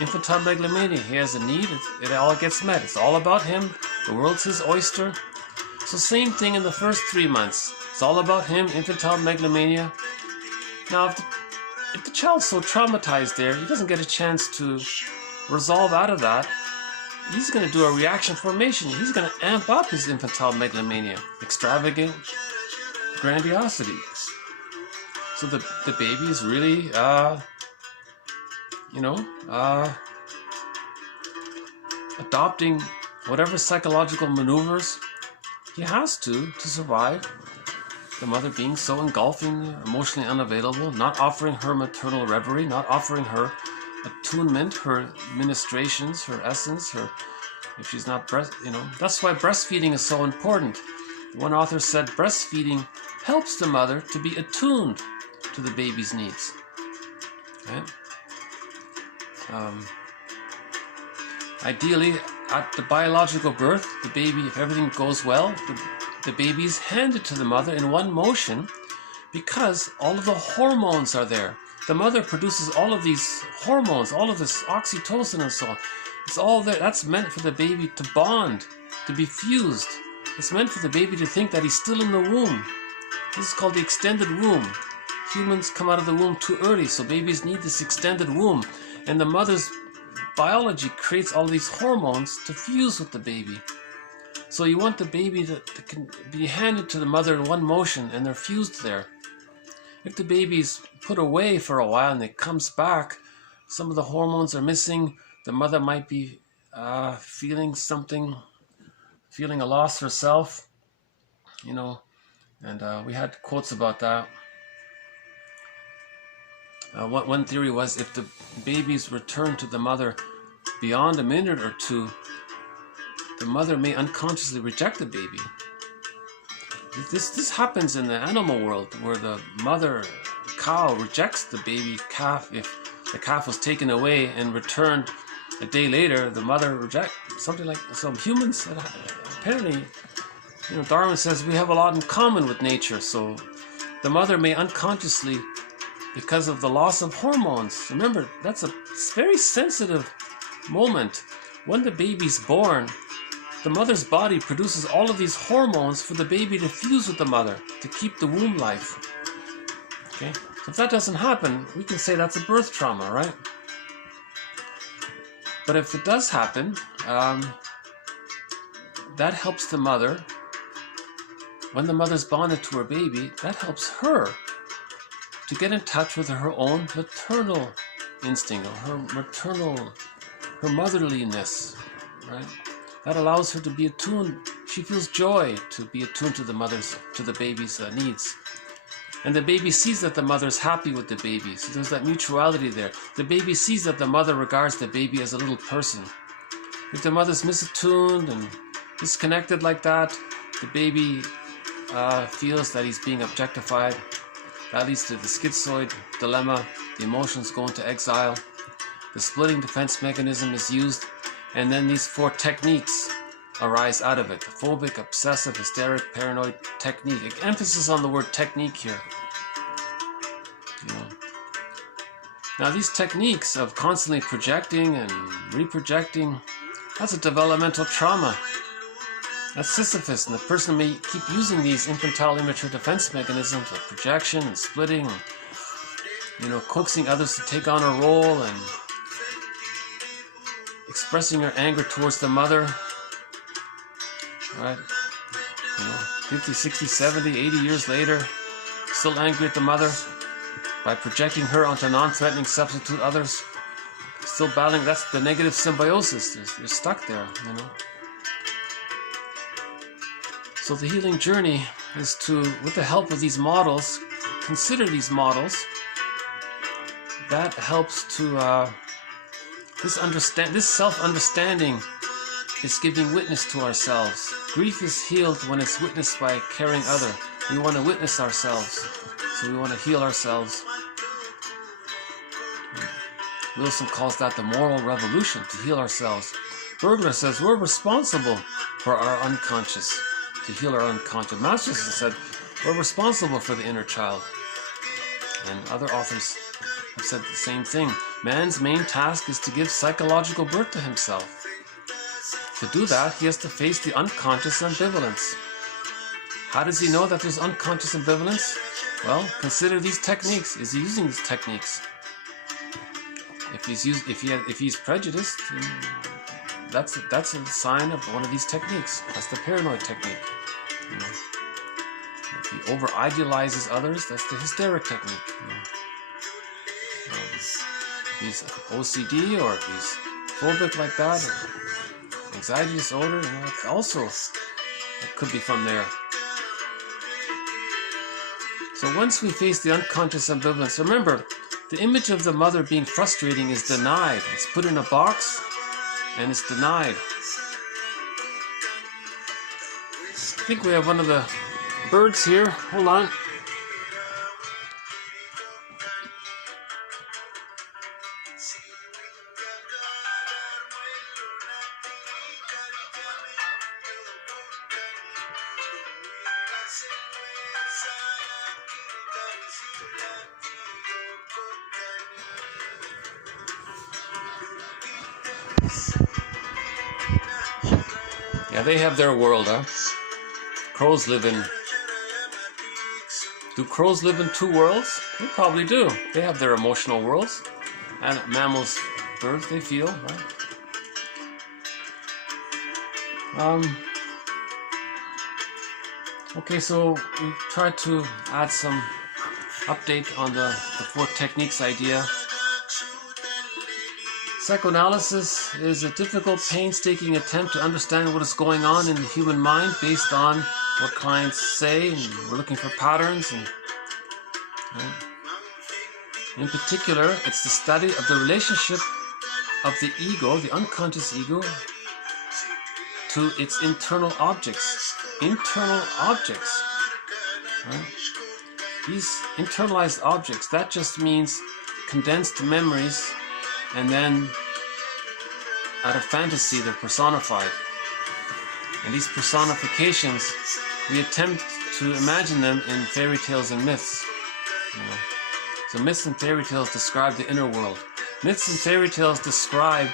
Infantile megalomania, he has a need, it all gets met. It's all about him, the world's his oyster. So same thing in the first 3 months. It's all about him, infantile megalomania. Now, if the child's so traumatized there, he doesn't get a chance to resolve out of that. He's going to do a reaction formation. He's going to amp up his infantile megalomania, extravagant grandiosity. So the baby is really, adopting whatever psychological maneuvers he has to survive. The mother being so engulfing, emotionally unavailable, not offering her maternal reverie, not offering her attunement, her ministrations, her essence, if she's not that's why breastfeeding is so important. One author said breastfeeding helps the mother to be attuned to the baby's needs. Okay? Ideally, at the biological birth, the baby, if everything goes well, the baby is handed to the mother in one motion because all of the hormones are there. The mother produces all of these hormones, all of this oxytocin and so on. It's all there. That's meant for the baby to bond, to be fused. It's meant for the baby to think that he's still in the womb. This is called the extended womb. Humans come out of the womb too early, so babies need this extended womb. And the mother's biology creates all these hormones to fuse with the baby. So you want the baby to be handed to the mother in one motion, and they're fused there. If the baby's put away for a while and it comes back, some of the hormones are missing. The mother might be feeling a loss herself, and we had quotes about that. One theory was if the baby's returned to the mother beyond a minute or two, the mother may unconsciously reject the baby. This happens in the animal world, where the mother cow rejects the baby calf. If the calf was taken away and returned a day later, the mother rejects something like some humans. Apparently, Darwin says we have a lot in common with nature. So the mother may unconsciously, because of the loss of hormones. Remember, that's a very sensitive moment. When the baby's born, the mother's body produces all of these hormones for the baby to fuse with the mother, to keep the womb life. Okay? So if that doesn't happen, we can say that's a birth trauma, right? But if it does happen, that helps the mother. When the mother's bonded to her baby, that helps her to get in touch with her own maternal instinct, or her motherliness, right? That allows her to be attuned. She feels joy to be attuned to the baby's needs. And the baby sees that the mother's happy with the baby. So there's that mutuality there. The baby sees that the mother regards the baby as a little person. If the mother's misattuned and disconnected like that, the baby feels that he's being objectified. That leads to the schizoid dilemma. The emotions go into exile. The splitting defense mechanism is used. And then these 4 techniques arise out of it. The phobic, obsessive, hysteric, paranoid technique. Emphasis on the word technique here. Now these techniques of constantly projecting and reprojecting, that's a developmental trauma. That's Sisyphus, and the person may keep using these infantile immature defense mechanisms of projection and splitting, and, coaxing others to take on a role, and expressing your anger towards the mother, right? 50, 60, 70, 80 years later, still angry at the mother. by projecting her onto non-threatening substitute others, still battling. That's the negative symbiosis. They're stuck there, you know. So the healing journey is to, with the help of these models, consider these models. That helps to this self-understanding is giving witness to ourselves. Grief is healed when it's witnessed by a caring other. We want to witness ourselves, so we want to heal ourselves. Wilson calls that the moral revolution, to heal ourselves. Bergler says we're responsible for our unconscious, to heal our unconscious. Masterson said we're responsible for the inner child. And other authors have said the same thing. Man's main task is to give psychological birth to himself. To do that, he has to face the unconscious ambivalence. How does he know that there's unconscious ambivalence? Well, consider these techniques. Is he using these techniques? If he's prejudiced, that's a sign of one of these techniques. That's the paranoid technique. You know? If he over-idealizes others, that's the hysteric technique. You know? If he's OCD, or if he's phobic like that, or anxiety disorder, you know, also it could be from there. So once we face the unconscious ambivalence, remember, the image of the mother being frustrating is denied. It's put in a box and it's denied. I think we have one of the birds here. Hold on. Yeah, they have their world, huh? Crows live in... Do crows live in two worlds? They probably do. They have their emotional worlds. And mammals, birds, they feel, right? Okay, so we tried to add some update on the 4 techniques idea. Psychoanalysis is a difficult, painstaking attempt to understand what is going on in the human mind based on what clients say, and we're looking for patterns. And in particular, it's the study of the relationship of the ego, the unconscious ego, to its internal objects. Internal objects. Right? These internalized objects, that just means condensed memories, and then out of fantasy they're personified. And these personifications, we attempt to imagine them in fairy tales and myths. You know? So myths and fairy tales describe the inner world. Myths and fairy tales describe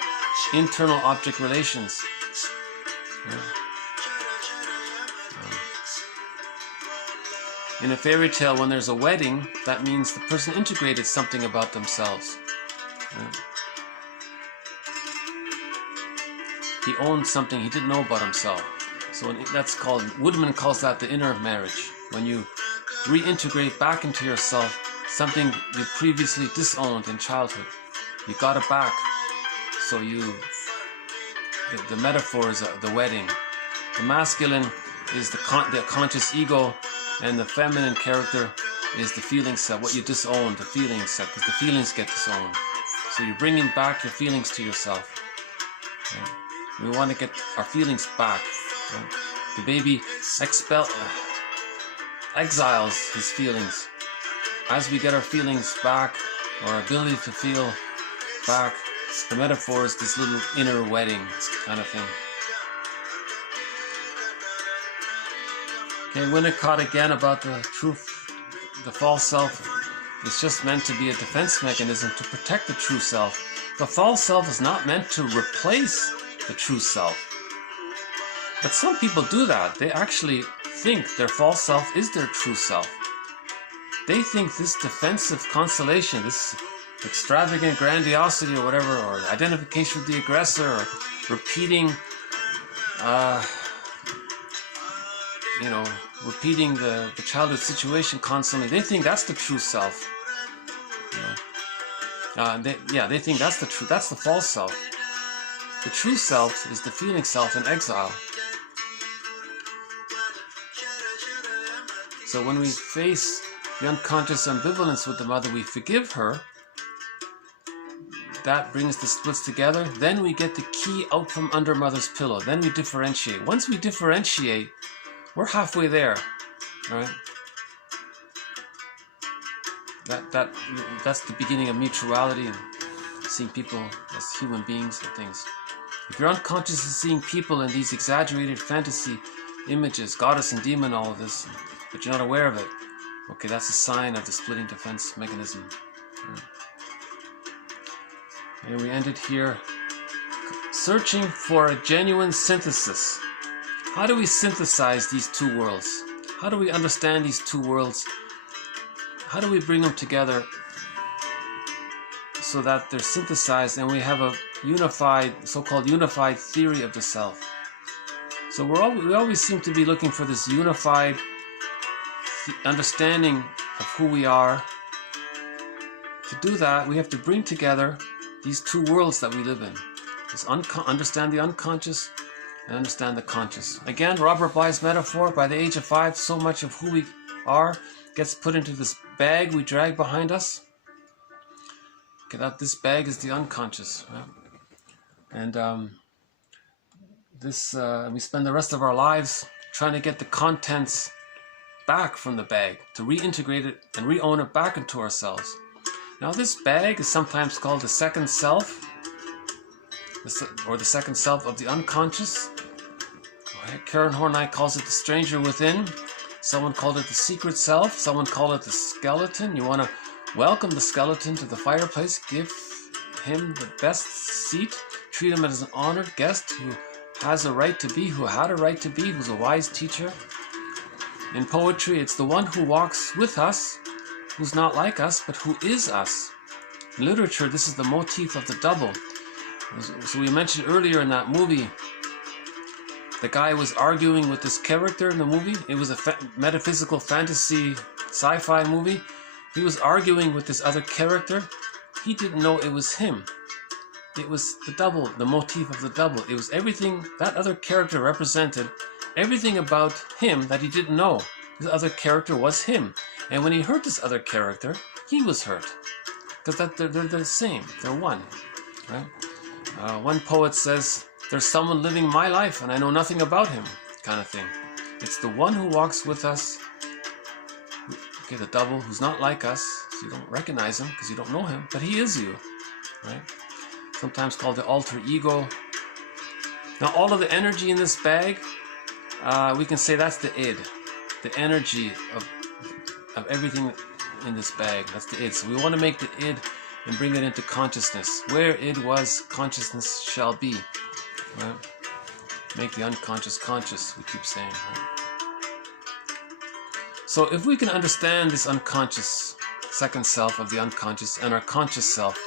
internal object relations. In a fairy tale, when there's a wedding, that means the person integrated something about themselves. He owned something he didn't know about himself. So that's called, Woodman calls that the inner marriage. When you reintegrate back into yourself something you previously disowned in childhood. You got it back. So the metaphor is the wedding. The masculine is the conscious ego, and the feminine character is the feeling set, what you disowned, the feeling set, because the feelings get disowned. So you're bringing back your feelings to yourself. Right? We want to get our feelings back. Right? The baby exiles his feelings. As we get our feelings back, or our ability to feel back, the metaphor is this little inner wedding kind of thing. Okay, Winnicott again about the false self. It's just meant to be a defense mechanism to protect the true self. The false self is not meant to replace the true self. But some people do that. They actually think their false self is their true self. They think this defensive consolation, this extravagant grandiosity or whatever, or identification with the aggressor, or repeating repeating the childhood situation constantly, they think that's the true self. They think that's the true, that's the false self. The true self is the feeling self in exile. So when we face the unconscious ambivalence with the mother, we forgive her. That brings the splits together. Then we get the key out from under mother's pillow. Then we differentiate. Once we differentiate, we're halfway there, right? That's the beginning of mutuality and seeing people as human beings and things. If you're unconsciously seeing people in these exaggerated fantasy images, goddess and demon, all of this, but you're not aware of it, okay, that's a sign of the splitting defense mechanism. And we ended here searching for a genuine synthesis. How do we synthesize these two worlds? How do we understand these two worlds? How do we bring them together so that they're synthesized and we have a unified, so-called unified theory of the self? So we always seem to be looking for this unified understanding of who we are. To do that, we have to bring together these two worlds that we live in. Just understand the unconscious and understand the conscious. Again, Robert Bly's metaphor, by the age of 5, so much of who we are gets put into this bag we drag behind us. Okay, this bag is the unconscious. Right? And we spend the rest of our lives trying to get the contents back from the bag, to reintegrate it and re-own it back into ourselves. Now this bag is sometimes called the second self, or the second self of the unconscious. Right? Karen Horney calls it the stranger within. Someone called it the secret self. Someone called it the skeleton. You want to welcome the skeleton to the fireplace. Give him the best seat. Treat him as an honored guest who has a right to be, who had a right to be, who's a wise teacher. In poetry, it's the one who walks with us, who's not like us, but who is us. In literature, this is the motif of the double. So we mentioned earlier in that movie, the guy was arguing with this character in the movie. It was a metaphysical fantasy sci-fi movie. He was arguing with this other character. He didn't know it was him. It was the double, the motif of the double. It was everything that other character represented, everything about him that he didn't know. This other character was him. And when he hurt this other character, he was hurt. Because they're the same. They're one. Right? One poet says, there's someone living my life and I know nothing about him, kind of thing. It's the one who walks with us, okay, the double, who's not like us, so you don't recognize him because you don't know him, but he is you, right? Sometimes called the alter ego. Now all of the energy in this bag, we can say that's the id, the energy of everything in this bag. That's the id. So we want to make the id and bring it into consciousness. Where id was, consciousness shall be. Right? Make the unconscious conscious, we keep saying. Right? So if we can understand this unconscious second self of the unconscious and our conscious self,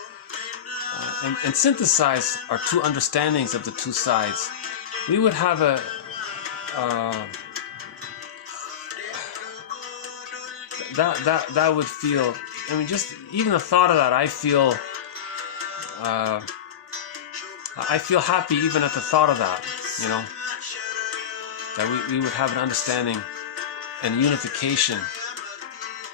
and synthesize our two understandings of the two sides, we would have that would feel, I mean, just even the thought of that, I feel happy even at the thought of that, you know, that we would have an understanding and unification,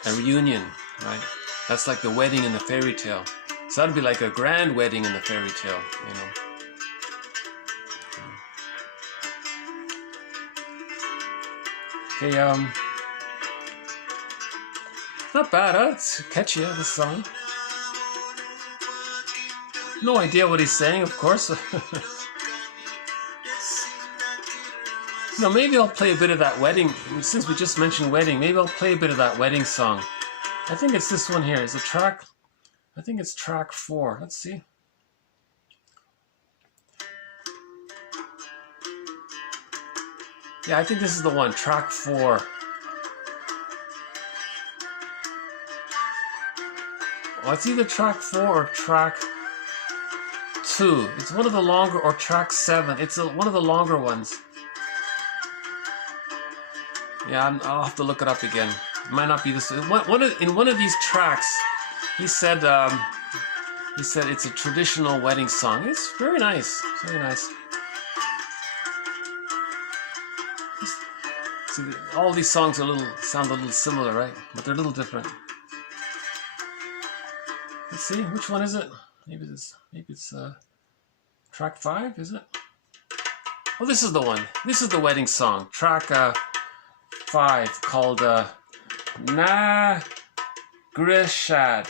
a reunion, right? That's like the wedding in the fairy tale. So that'd be like a grand wedding in the fairy tale, you know. Okay, not bad, huh? It's catchy, this song. No idea what he's saying, of course. No, maybe I'll play a bit of that wedding. Since we just mentioned wedding, maybe I'll play a bit of that wedding song. I think it's this one here. Is it track? I think it's track 4. Let's see. Yeah, I think this is the one, track 4. Well, it's either track 4 or track 2. It's one of the longer, or track 7. It's one of the longer ones. Yeah, I'll have to look it up again. It might not be this. In one of these tracks, he said, He said it's a traditional wedding song. It's very nice. It's very nice. See, all these songs sound a little similar, right? But they're a little different. Let's see, which one is it? Maybe it's track 5, is it? Oh, this is the one. This is the wedding song. Track 5 called Na Grishad.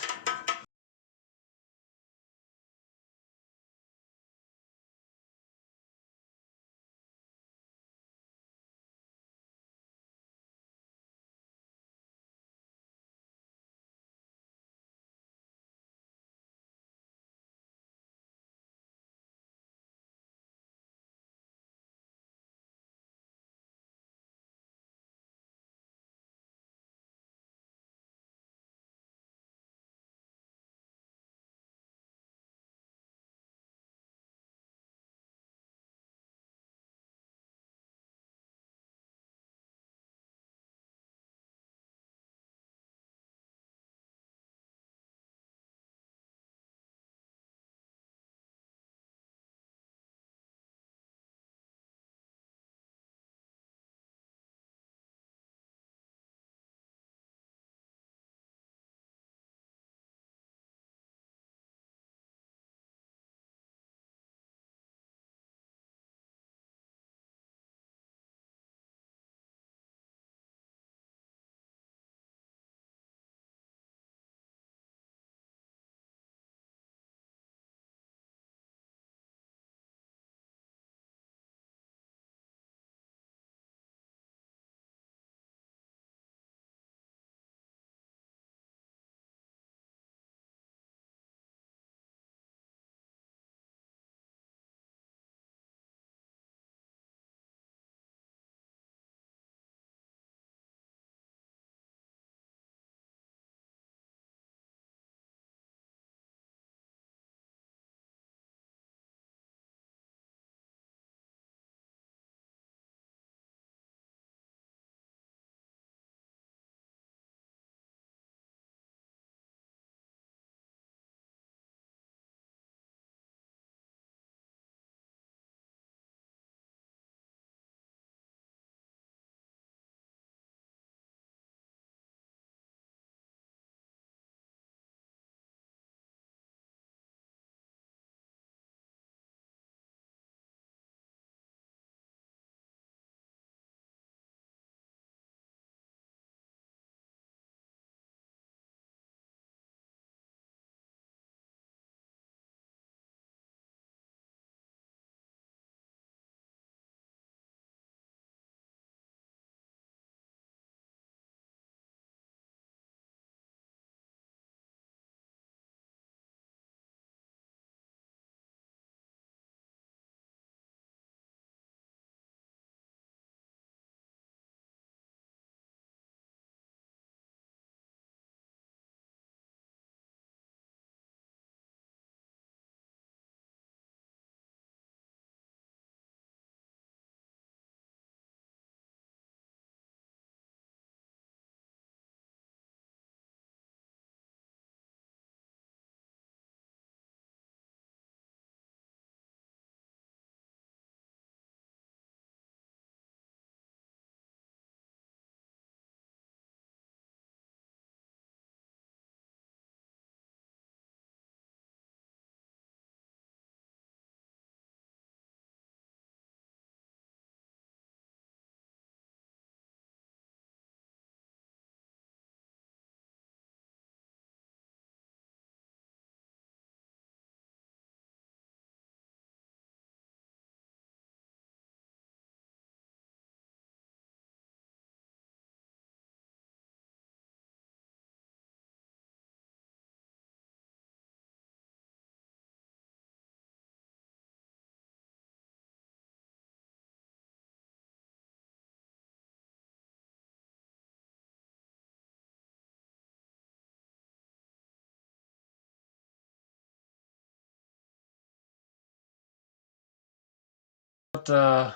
But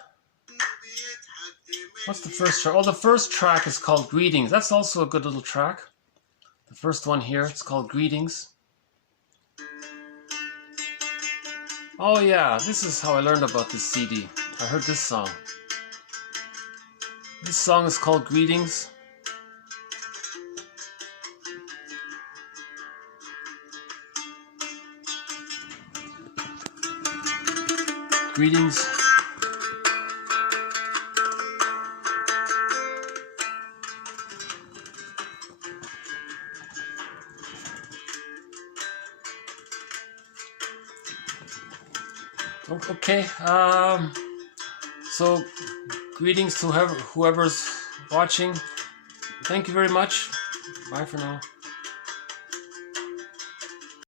what's the first track? Oh, the first track is called Greetings. That's also a good little track. The first one here, it's called Greetings. Oh yeah, this is how I learned about this CD. I heard this song. This song is called Greetings. Greetings. Okay, so greetings to whoever's watching. Thank you very much. Bye for now.